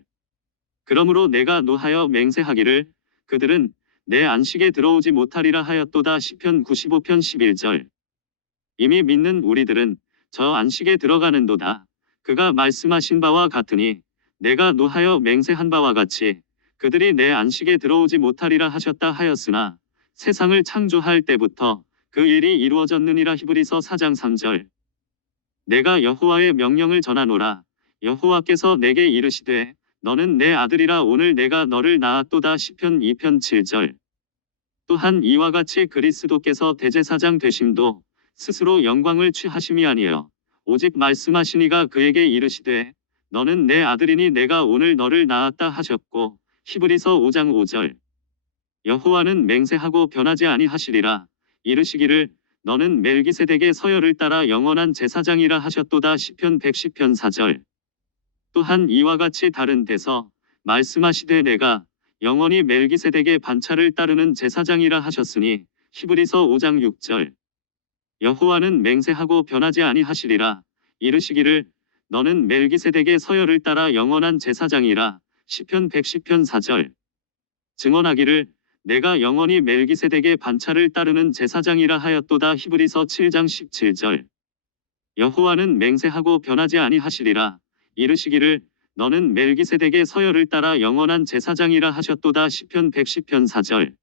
그러므로 내가 노하여 맹세하기를 그들은 내 안식에 들어오지 못하리라 하였도다. 시편 95편 11절. 이미 믿는 우리들은 저 안식에 들어가는도다. 그가 말씀하신 바와 같으니 내가 노하여 맹세한 바와 같이 그들이 내 안식에 들어오지 못하리라 하셨다 하였으나 세상을 창조할 때부터 그 일이 이루어졌느니라. 히브리서 4장 3절. 내가 여호와의 명령을 전하노라. 여호와께서 내게 이르시되 너는 내 아들이라 오늘 내가 너를 낳았도다. 시편 2편 7절. 또한 이와 같이 그리스도께서 대제사장 되심도 스스로 영광을 취하심이 아니요 오직 말씀하시니가 그에게 이르시되 너는 내 아들이니 내가 오늘 너를 낳았다 하셨고. 히브리서 5장 5절. 여호와는 맹세하고 변하지 아니하시리라. 이르시기를 너는 멜기세덱의 서열을 따라 영원한 제사장이라 하셨도다. 시편 110편 4절. 또한 이와 같이 다른 데서 말씀하시되 내가 영원히 멜기세덱의 반차를 따르는 제사장이라 하셨으니. 히브리서 5장 6절. 여호와는 맹세하고 변하지 아니하시리라. 이르시기를 너는 멜기세덱의 서열을 따라 영원한 제사장이라. 시편 110편 4절. 증언하기를 내가 영원히 멜기세덱의 반차를 따르는 제사장이라 하였도다. 히브리서 7장 17절. 여호와는 맹세하고 변하지 아니하시리라. 이르시기를 너는 멜기세덱의 서열을 따라 영원한 제사장이라 하셨도다. 시편 110편 4절.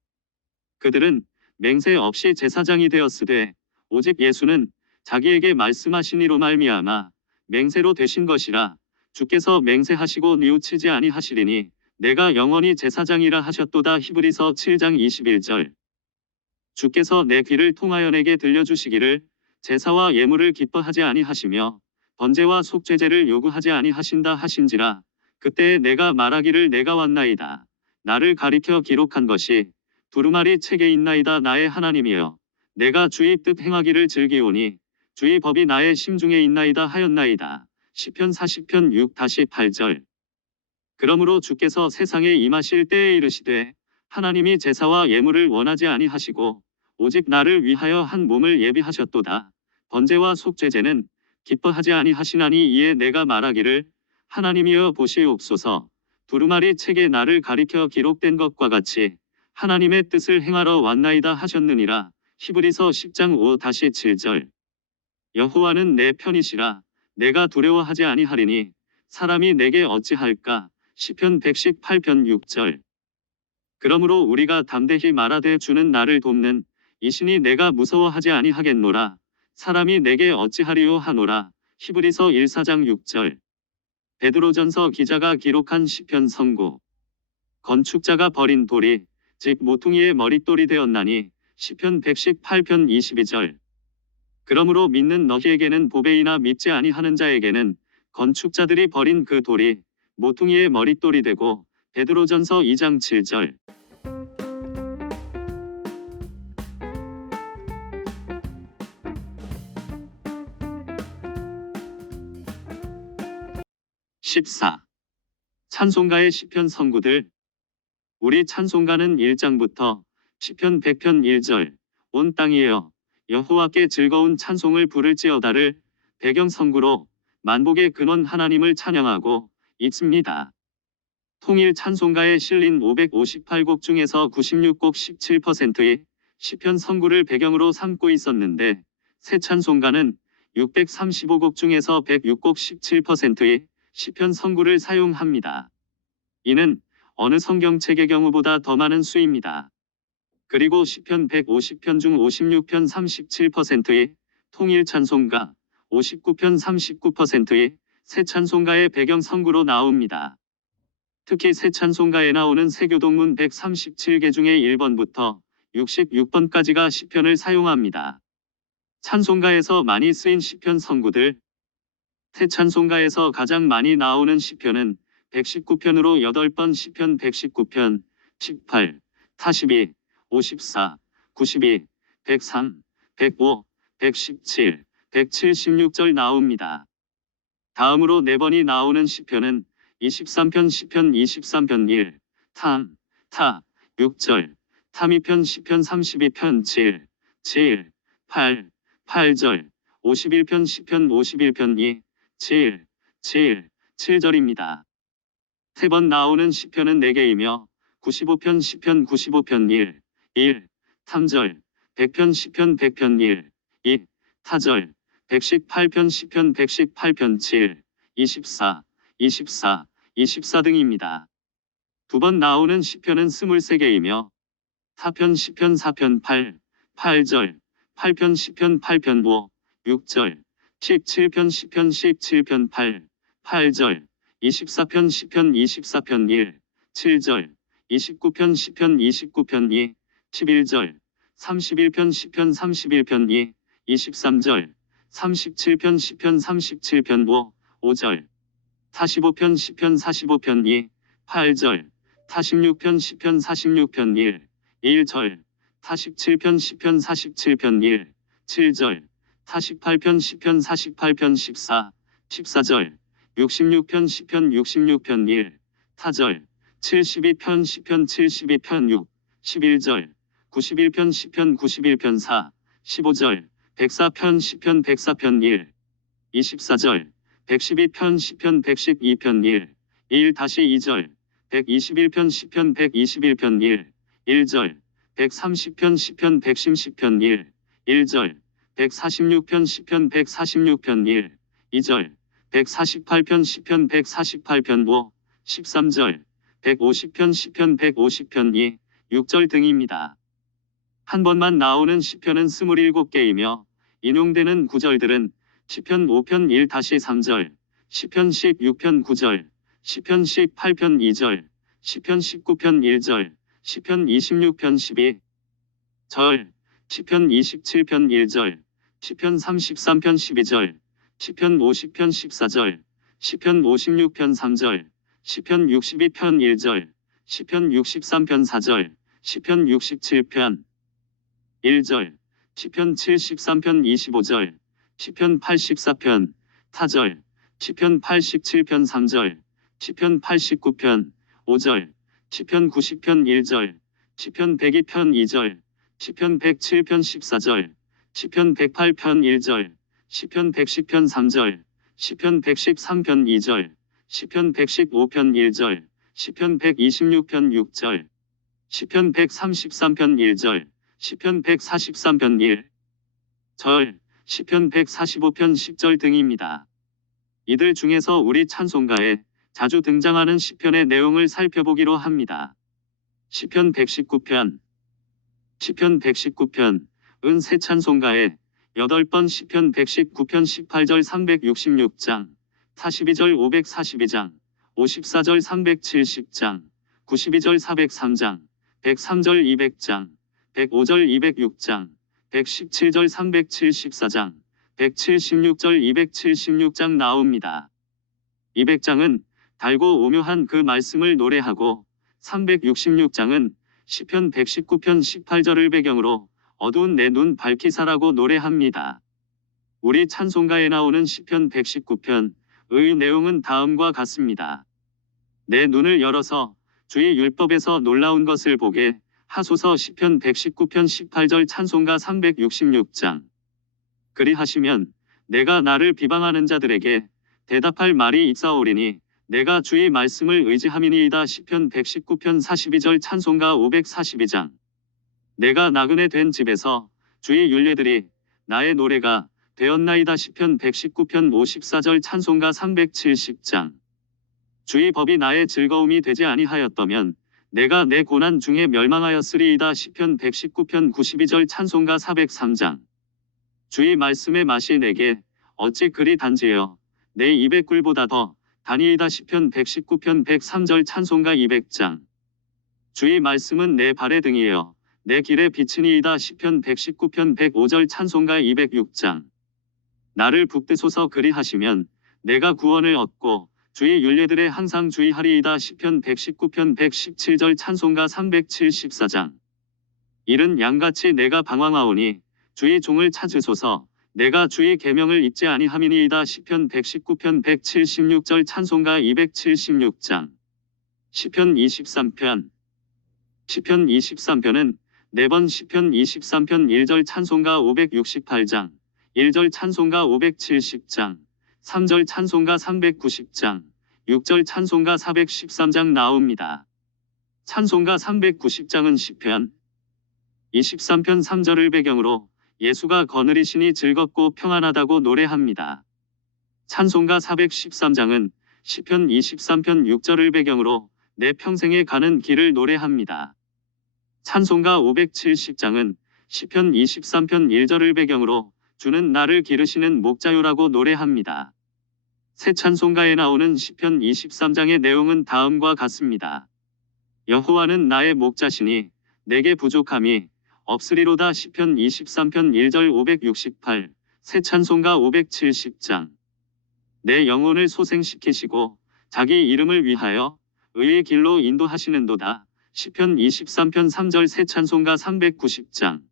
그들은 맹세 없이 제사장이 되었으되 오직 예수는 자기에게 말씀하신 이로 말미암아 맹세로 되신 것이라. 주께서 맹세하시고 뉘우치지 아니하시리니 내가 영원히 제사장이라 하셨도다. 히브리서 7장 21절. 주께서 내 귀를 통하여 내게 들려주시기를 제사와 예물을 기뻐하지 아니하시며 번제와 속죄제를 요구하지 아니하신다 하신지라. 그때에 내가 말하기를 내가 왔나이다. 나를 가리켜 기록한 것이 두루마리 책에 있나이다. 나의 하나님이여, 내가 주의 뜻 행하기를 즐기오니 주의 법이 나의 심중에 있나이다 하였나이다. 시편 40편 6-8절. 그러므로 주께서 세상에 임하실 때에 이르시되 하나님이 제사와 예물을 원하지 아니하시고 오직 나를 위하여 한 몸을 예비하셨도다. 번제와 속죄제는 기뻐하지 아니하시나니 이에 내가 말하기를 하나님이여 보시옵소서. 두루마리 책에 나를 가리켜 기록된 것과 같이 하나님의 뜻을 행하러 왔나이다 하셨느니라. 히브리서 10장 5-7절. 여호와는 내 편이시라. 내가 두려워하지 아니하리니 사람이 내게 어찌할까. 시편 118편 6절. 그러므로 우리가 담대히 말하되 주는 나를 돕는 이시니 내가 무서워하지 아니하겠노라. 사람이 내게 어찌하리요 하노라. 히브리서 1-4장 6절. 베드로전서 기자가 기록한 시편 선고. 건축자가 버린 돌이 즉 모퉁이의 머릿돌이 되었나니. 시편 118편 22절. 그러므로 믿는 너희에게는 보배이나 믿지 아니하는 자에게는 건축자들이 버린 그 돌이 모퉁이의 머릿돌이 되고. 베드로전서 2장 7절. (14) 찬송가의 시편 선구들. 우리 찬송가는 1장부터 시편 100편 1절 온 땅이여 여호와께 즐거운 찬송을 부를지어다를 배경 선구로 만복의 근원 하나님을 찬양하고 있습니다. 통일 찬송가에 실린 558곡 중에서 96곡 17%의 시편 선구를 배경으로 삼고 있었는데 새 찬송가는 635곡 중에서 106곡 17%의 시편 선구를 사용합니다. 이는 어느 성경책의 경우보다 더 많은 수입니다. 그리고 시편 150편 중 56편 37%의 통일 찬송가, 59편 39%의 새 찬송가의 배경 선구로 나옵니다. 특히 새 찬송가에 나오는 세교동문 137개 중에 1번부터 66번까지가 시편을 사용합니다. 찬송가에서 많이 쓰인 시편 선구들. 새 찬송가에서 가장 많이 나오는 시편은 119편으로 8번 시편 119편, 18, 42, 54, 92, 103, 105, 117, 176절 나옵니다. 다음으로 4번이 나오는 시편은 23편 시편 23편 1, 탐, 타, 6절, 탐2편 시편 32편 7, 7, 8, 8절, 51편 시편 51편 2, 7, 7, 7절입니다. 3번 나오는 시편은 4개이며 95편 시편 95편 1, 1, 탐절, 100편 시편 100편 1, 2, 타절, 118편 시편 118편 7, 24, 24, 24 등입니다. 2번 나오는 시편은 23개이며 타편 시편 4편 8, 8절, 8편 시편 8편 5, 6절, 17편 시편 17편 8, 8절, 24편 시편 24편 1, 7절, 29편 시편 29편 2, 11절, 31편 시편 31편 2, 23절, 37편 시편 37편 5, 5절, 45편 시편 45편 2, 8절, 46편 시편 46편 1, 1절, 47편 시편 47편 1, 7절, 48편 시편 48편 14, 14절, 66편 시편 66편 1, 타절, 72편 시편 72편 6, 11절, 91편 시편 91편 4, 15절, 104편 시편 104편 1, 24절, 112편 시편 112편 1, 1-2절, 121편 시편 121편 1, 1절, 130편 시편 110편 1, 1절, 146편 시편 146편 1, 2절, 148편 시편 148편 5, 13절, 150편 시편 150편 2, 6절 등입니다. 한 번만 나오는 시편은 27개이며 인용되는 구절들은 시편 5편 1-3절, 시편 16편 9절, 시편 18편 2절, 시편 19편 1절, 시편 26편 12절, 시편 27편 1절, 시편 33편 12절, 시편 50편 14절, 시편 56편 3절, 시편 62편 1절, 시편 63편 4절, 시편 67편 1절, 시편 73편 25절, 시편 84편 4절, 시편 87편 3절, 시편 89편 5절, 시편 90편 1절, 시편 102편 2절, 시편 107편 14절, 시편 108편 1절, 시편 110편 3절, 시편 113편 2절, 시편 115편 1절, 시편 126편 6절, 시편 133편 1절, 시편 143편 1절, 시편 145편 10절 등입니다. 이들 중에서 우리 찬송가에 자주 등장하는 시편의 내용을 살펴보기로 합니다. 시편 119편, 시편 119편은 새 찬송가에 8번, 시편 119편 18절 366장, 42절 542장, 54절 370장, 92절 403장, 103절 200장, 105절 206장, 117절 374장, 176절 276장 나옵니다. 200장은 달고 오묘한 그 말씀을 노래하고 366장은 시편 119편 18절을 배경으로 어두운 내 눈 밝히사라고 노래합니다. 우리 찬송가에 나오는 시편 119편의 내용은 다음과 같습니다. 내 눈을 열어서 주의 율법에서 놀라운 것을 보게 하소서. 시편 119편 18절 찬송가 366장. 그리하시면 내가 나를 비방하는 자들에게 대답할 말이 있사오리니 내가 주의 말씀을 의지함이니이다. 시편 119편 42절 찬송가 542장. 내가 나그네 된 집에서 주의 율례들이 나의 노래가 되었나이다. 시편 119편 54절 찬송가 370장. 주의 법이 나의 즐거움이 되지 아니하였다면 내가 내 고난 중에 멸망하였으리이다. 시편 119편 92절 찬송가 403장. 주의 말씀의 맛이 내게 어찌 그리 단지여 내 입의 꿀보다 더 다니이다. 시편 119편 103절 찬송가 200장. 주의 말씀은 내 발의 등이여 내 길의 빛이니이다. 시편 119편 105절 찬송가 206장. 나를 붙드소서. 그리하시면 내가 구원을 얻고 주의 율례들에 항상 주의하리이다. 시편 119편 117절 찬송가 374장. 이른 양같이 내가 방황하오니 주의 종을 찾으소서. 내가 주의 계명을 잊지 아니함이니이다. 시편 119편 176절 찬송가 276장. 시편 23편. 시편 23편은 4번, 시편 23편 1절 찬송가 568장, 1절 찬송가 570장, 3절 찬송가 390장, 6절 찬송가 413장 나옵니다. 찬송가 390장은 시편 23편 3절을 배경으로 예수가 거느리시니 즐겁고 평안하다고 노래합니다. 찬송가 413장은 시편 23편 6절을 배경으로 내 평생에 가는 길을 노래합니다. 찬송가 570장은 시편 23편 1절을 배경으로 주는 나를 기르시는 목자요라고 노래합니다. 새 찬송가에 나오는 시편 23장의 내용은 다음과 같습니다. 여호와는 나의 목자시니 내게 부족함이 없으리로다. 시편 23편 1절 568. 새 찬송가 570장. 내 영혼을 소생시키시고 자기 이름을 위하여 의의 길로 인도하시는도다. 시편 23편 3절. 새 찬송가 390장.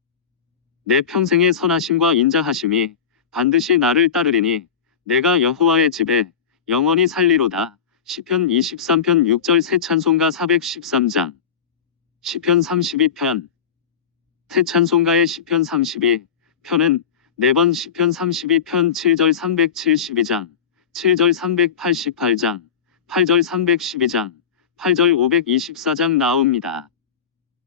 내 평생의 선하심과 인자하심이 반드시 나를 따르리니 내가 여호와의 집에 영원히 살리로다. 시편 23편 6절. 새 찬송가 413장. 시편 32편. 새 찬송가의 시편 32편은 4번, 시편 32편 7절 372장, 7절 388장, 8절 312장, 8절 524장 나옵니다.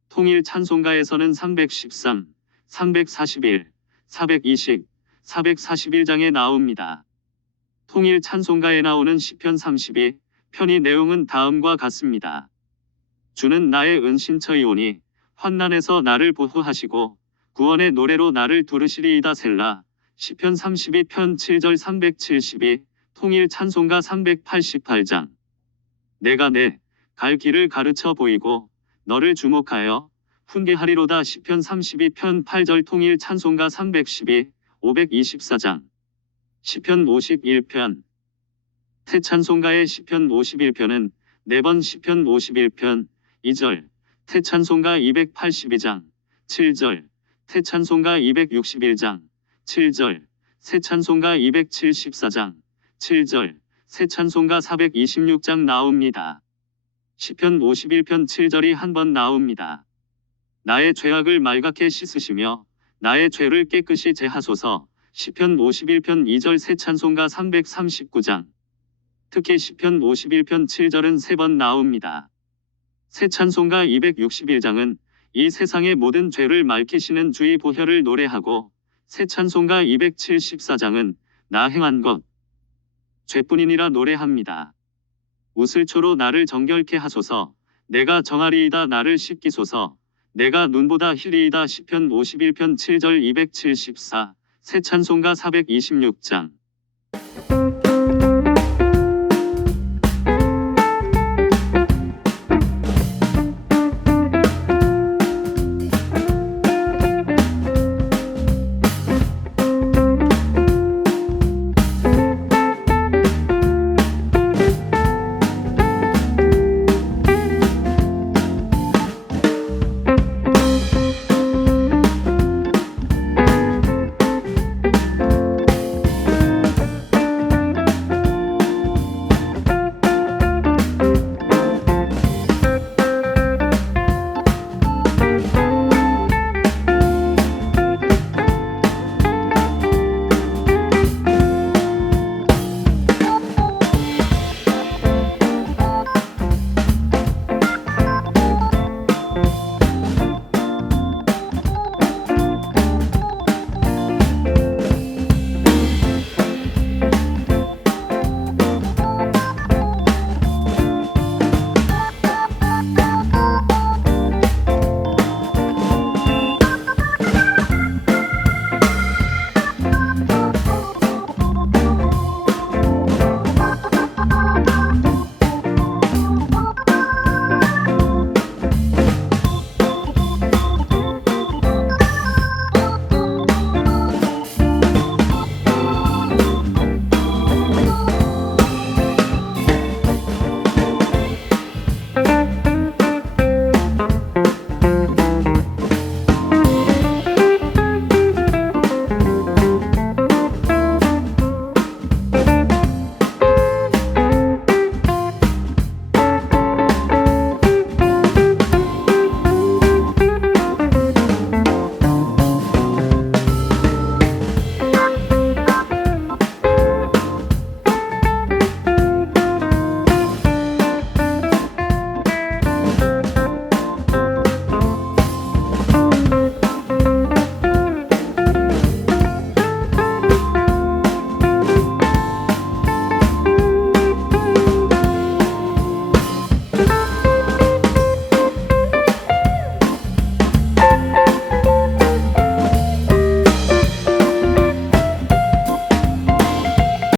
통일 찬송가에서는 313, 341, 420, 441장에 나옵니다. 통일 찬송가에 나오는 시편 32편의 내용은 다음과 같습니다. 주는 나의 은신처이오니 환난에서 나를 보호하시고 구원의 노래로 나를 두르시리이다. 셀라. 시편 32편 7절 372. 통일 찬송가 388장. 내가 내 갈 길을 가르쳐 보이고 너를 주목하여 훈계하리로다. 시편 32편 8절 통일 찬송가 312, 524장. 시편 51편. 태찬송가의 시편 51편은 4번 시편 51편 2절, 태찬송가 282장 7절, 태찬송가 261장 7절, 새찬송가 274장 7절, 새찬송가 426장 나옵니다. 시편 51편 7절이 한 번 나옵니다. 나의 죄악을 말갛게 씻으시며 나의 죄를 깨끗이 제하소서. 시편 51편 2절, 새찬송가 339장. 특히 시편 51편 7절은 3번 나옵니다. 새찬송가 261장은 이 세상의 모든 죄를 맑히시는 주의 보혈을 노래하고, 새찬송가 274장은 나 행한 것 죄뿐이니라 노래합니다. 우슬초로 나를 정결케 하소서. 내가 정하리이다. 나를 씻기소서. 내가 눈보다 희리이다. 시편 51편 7절 274, 새찬송가 426장.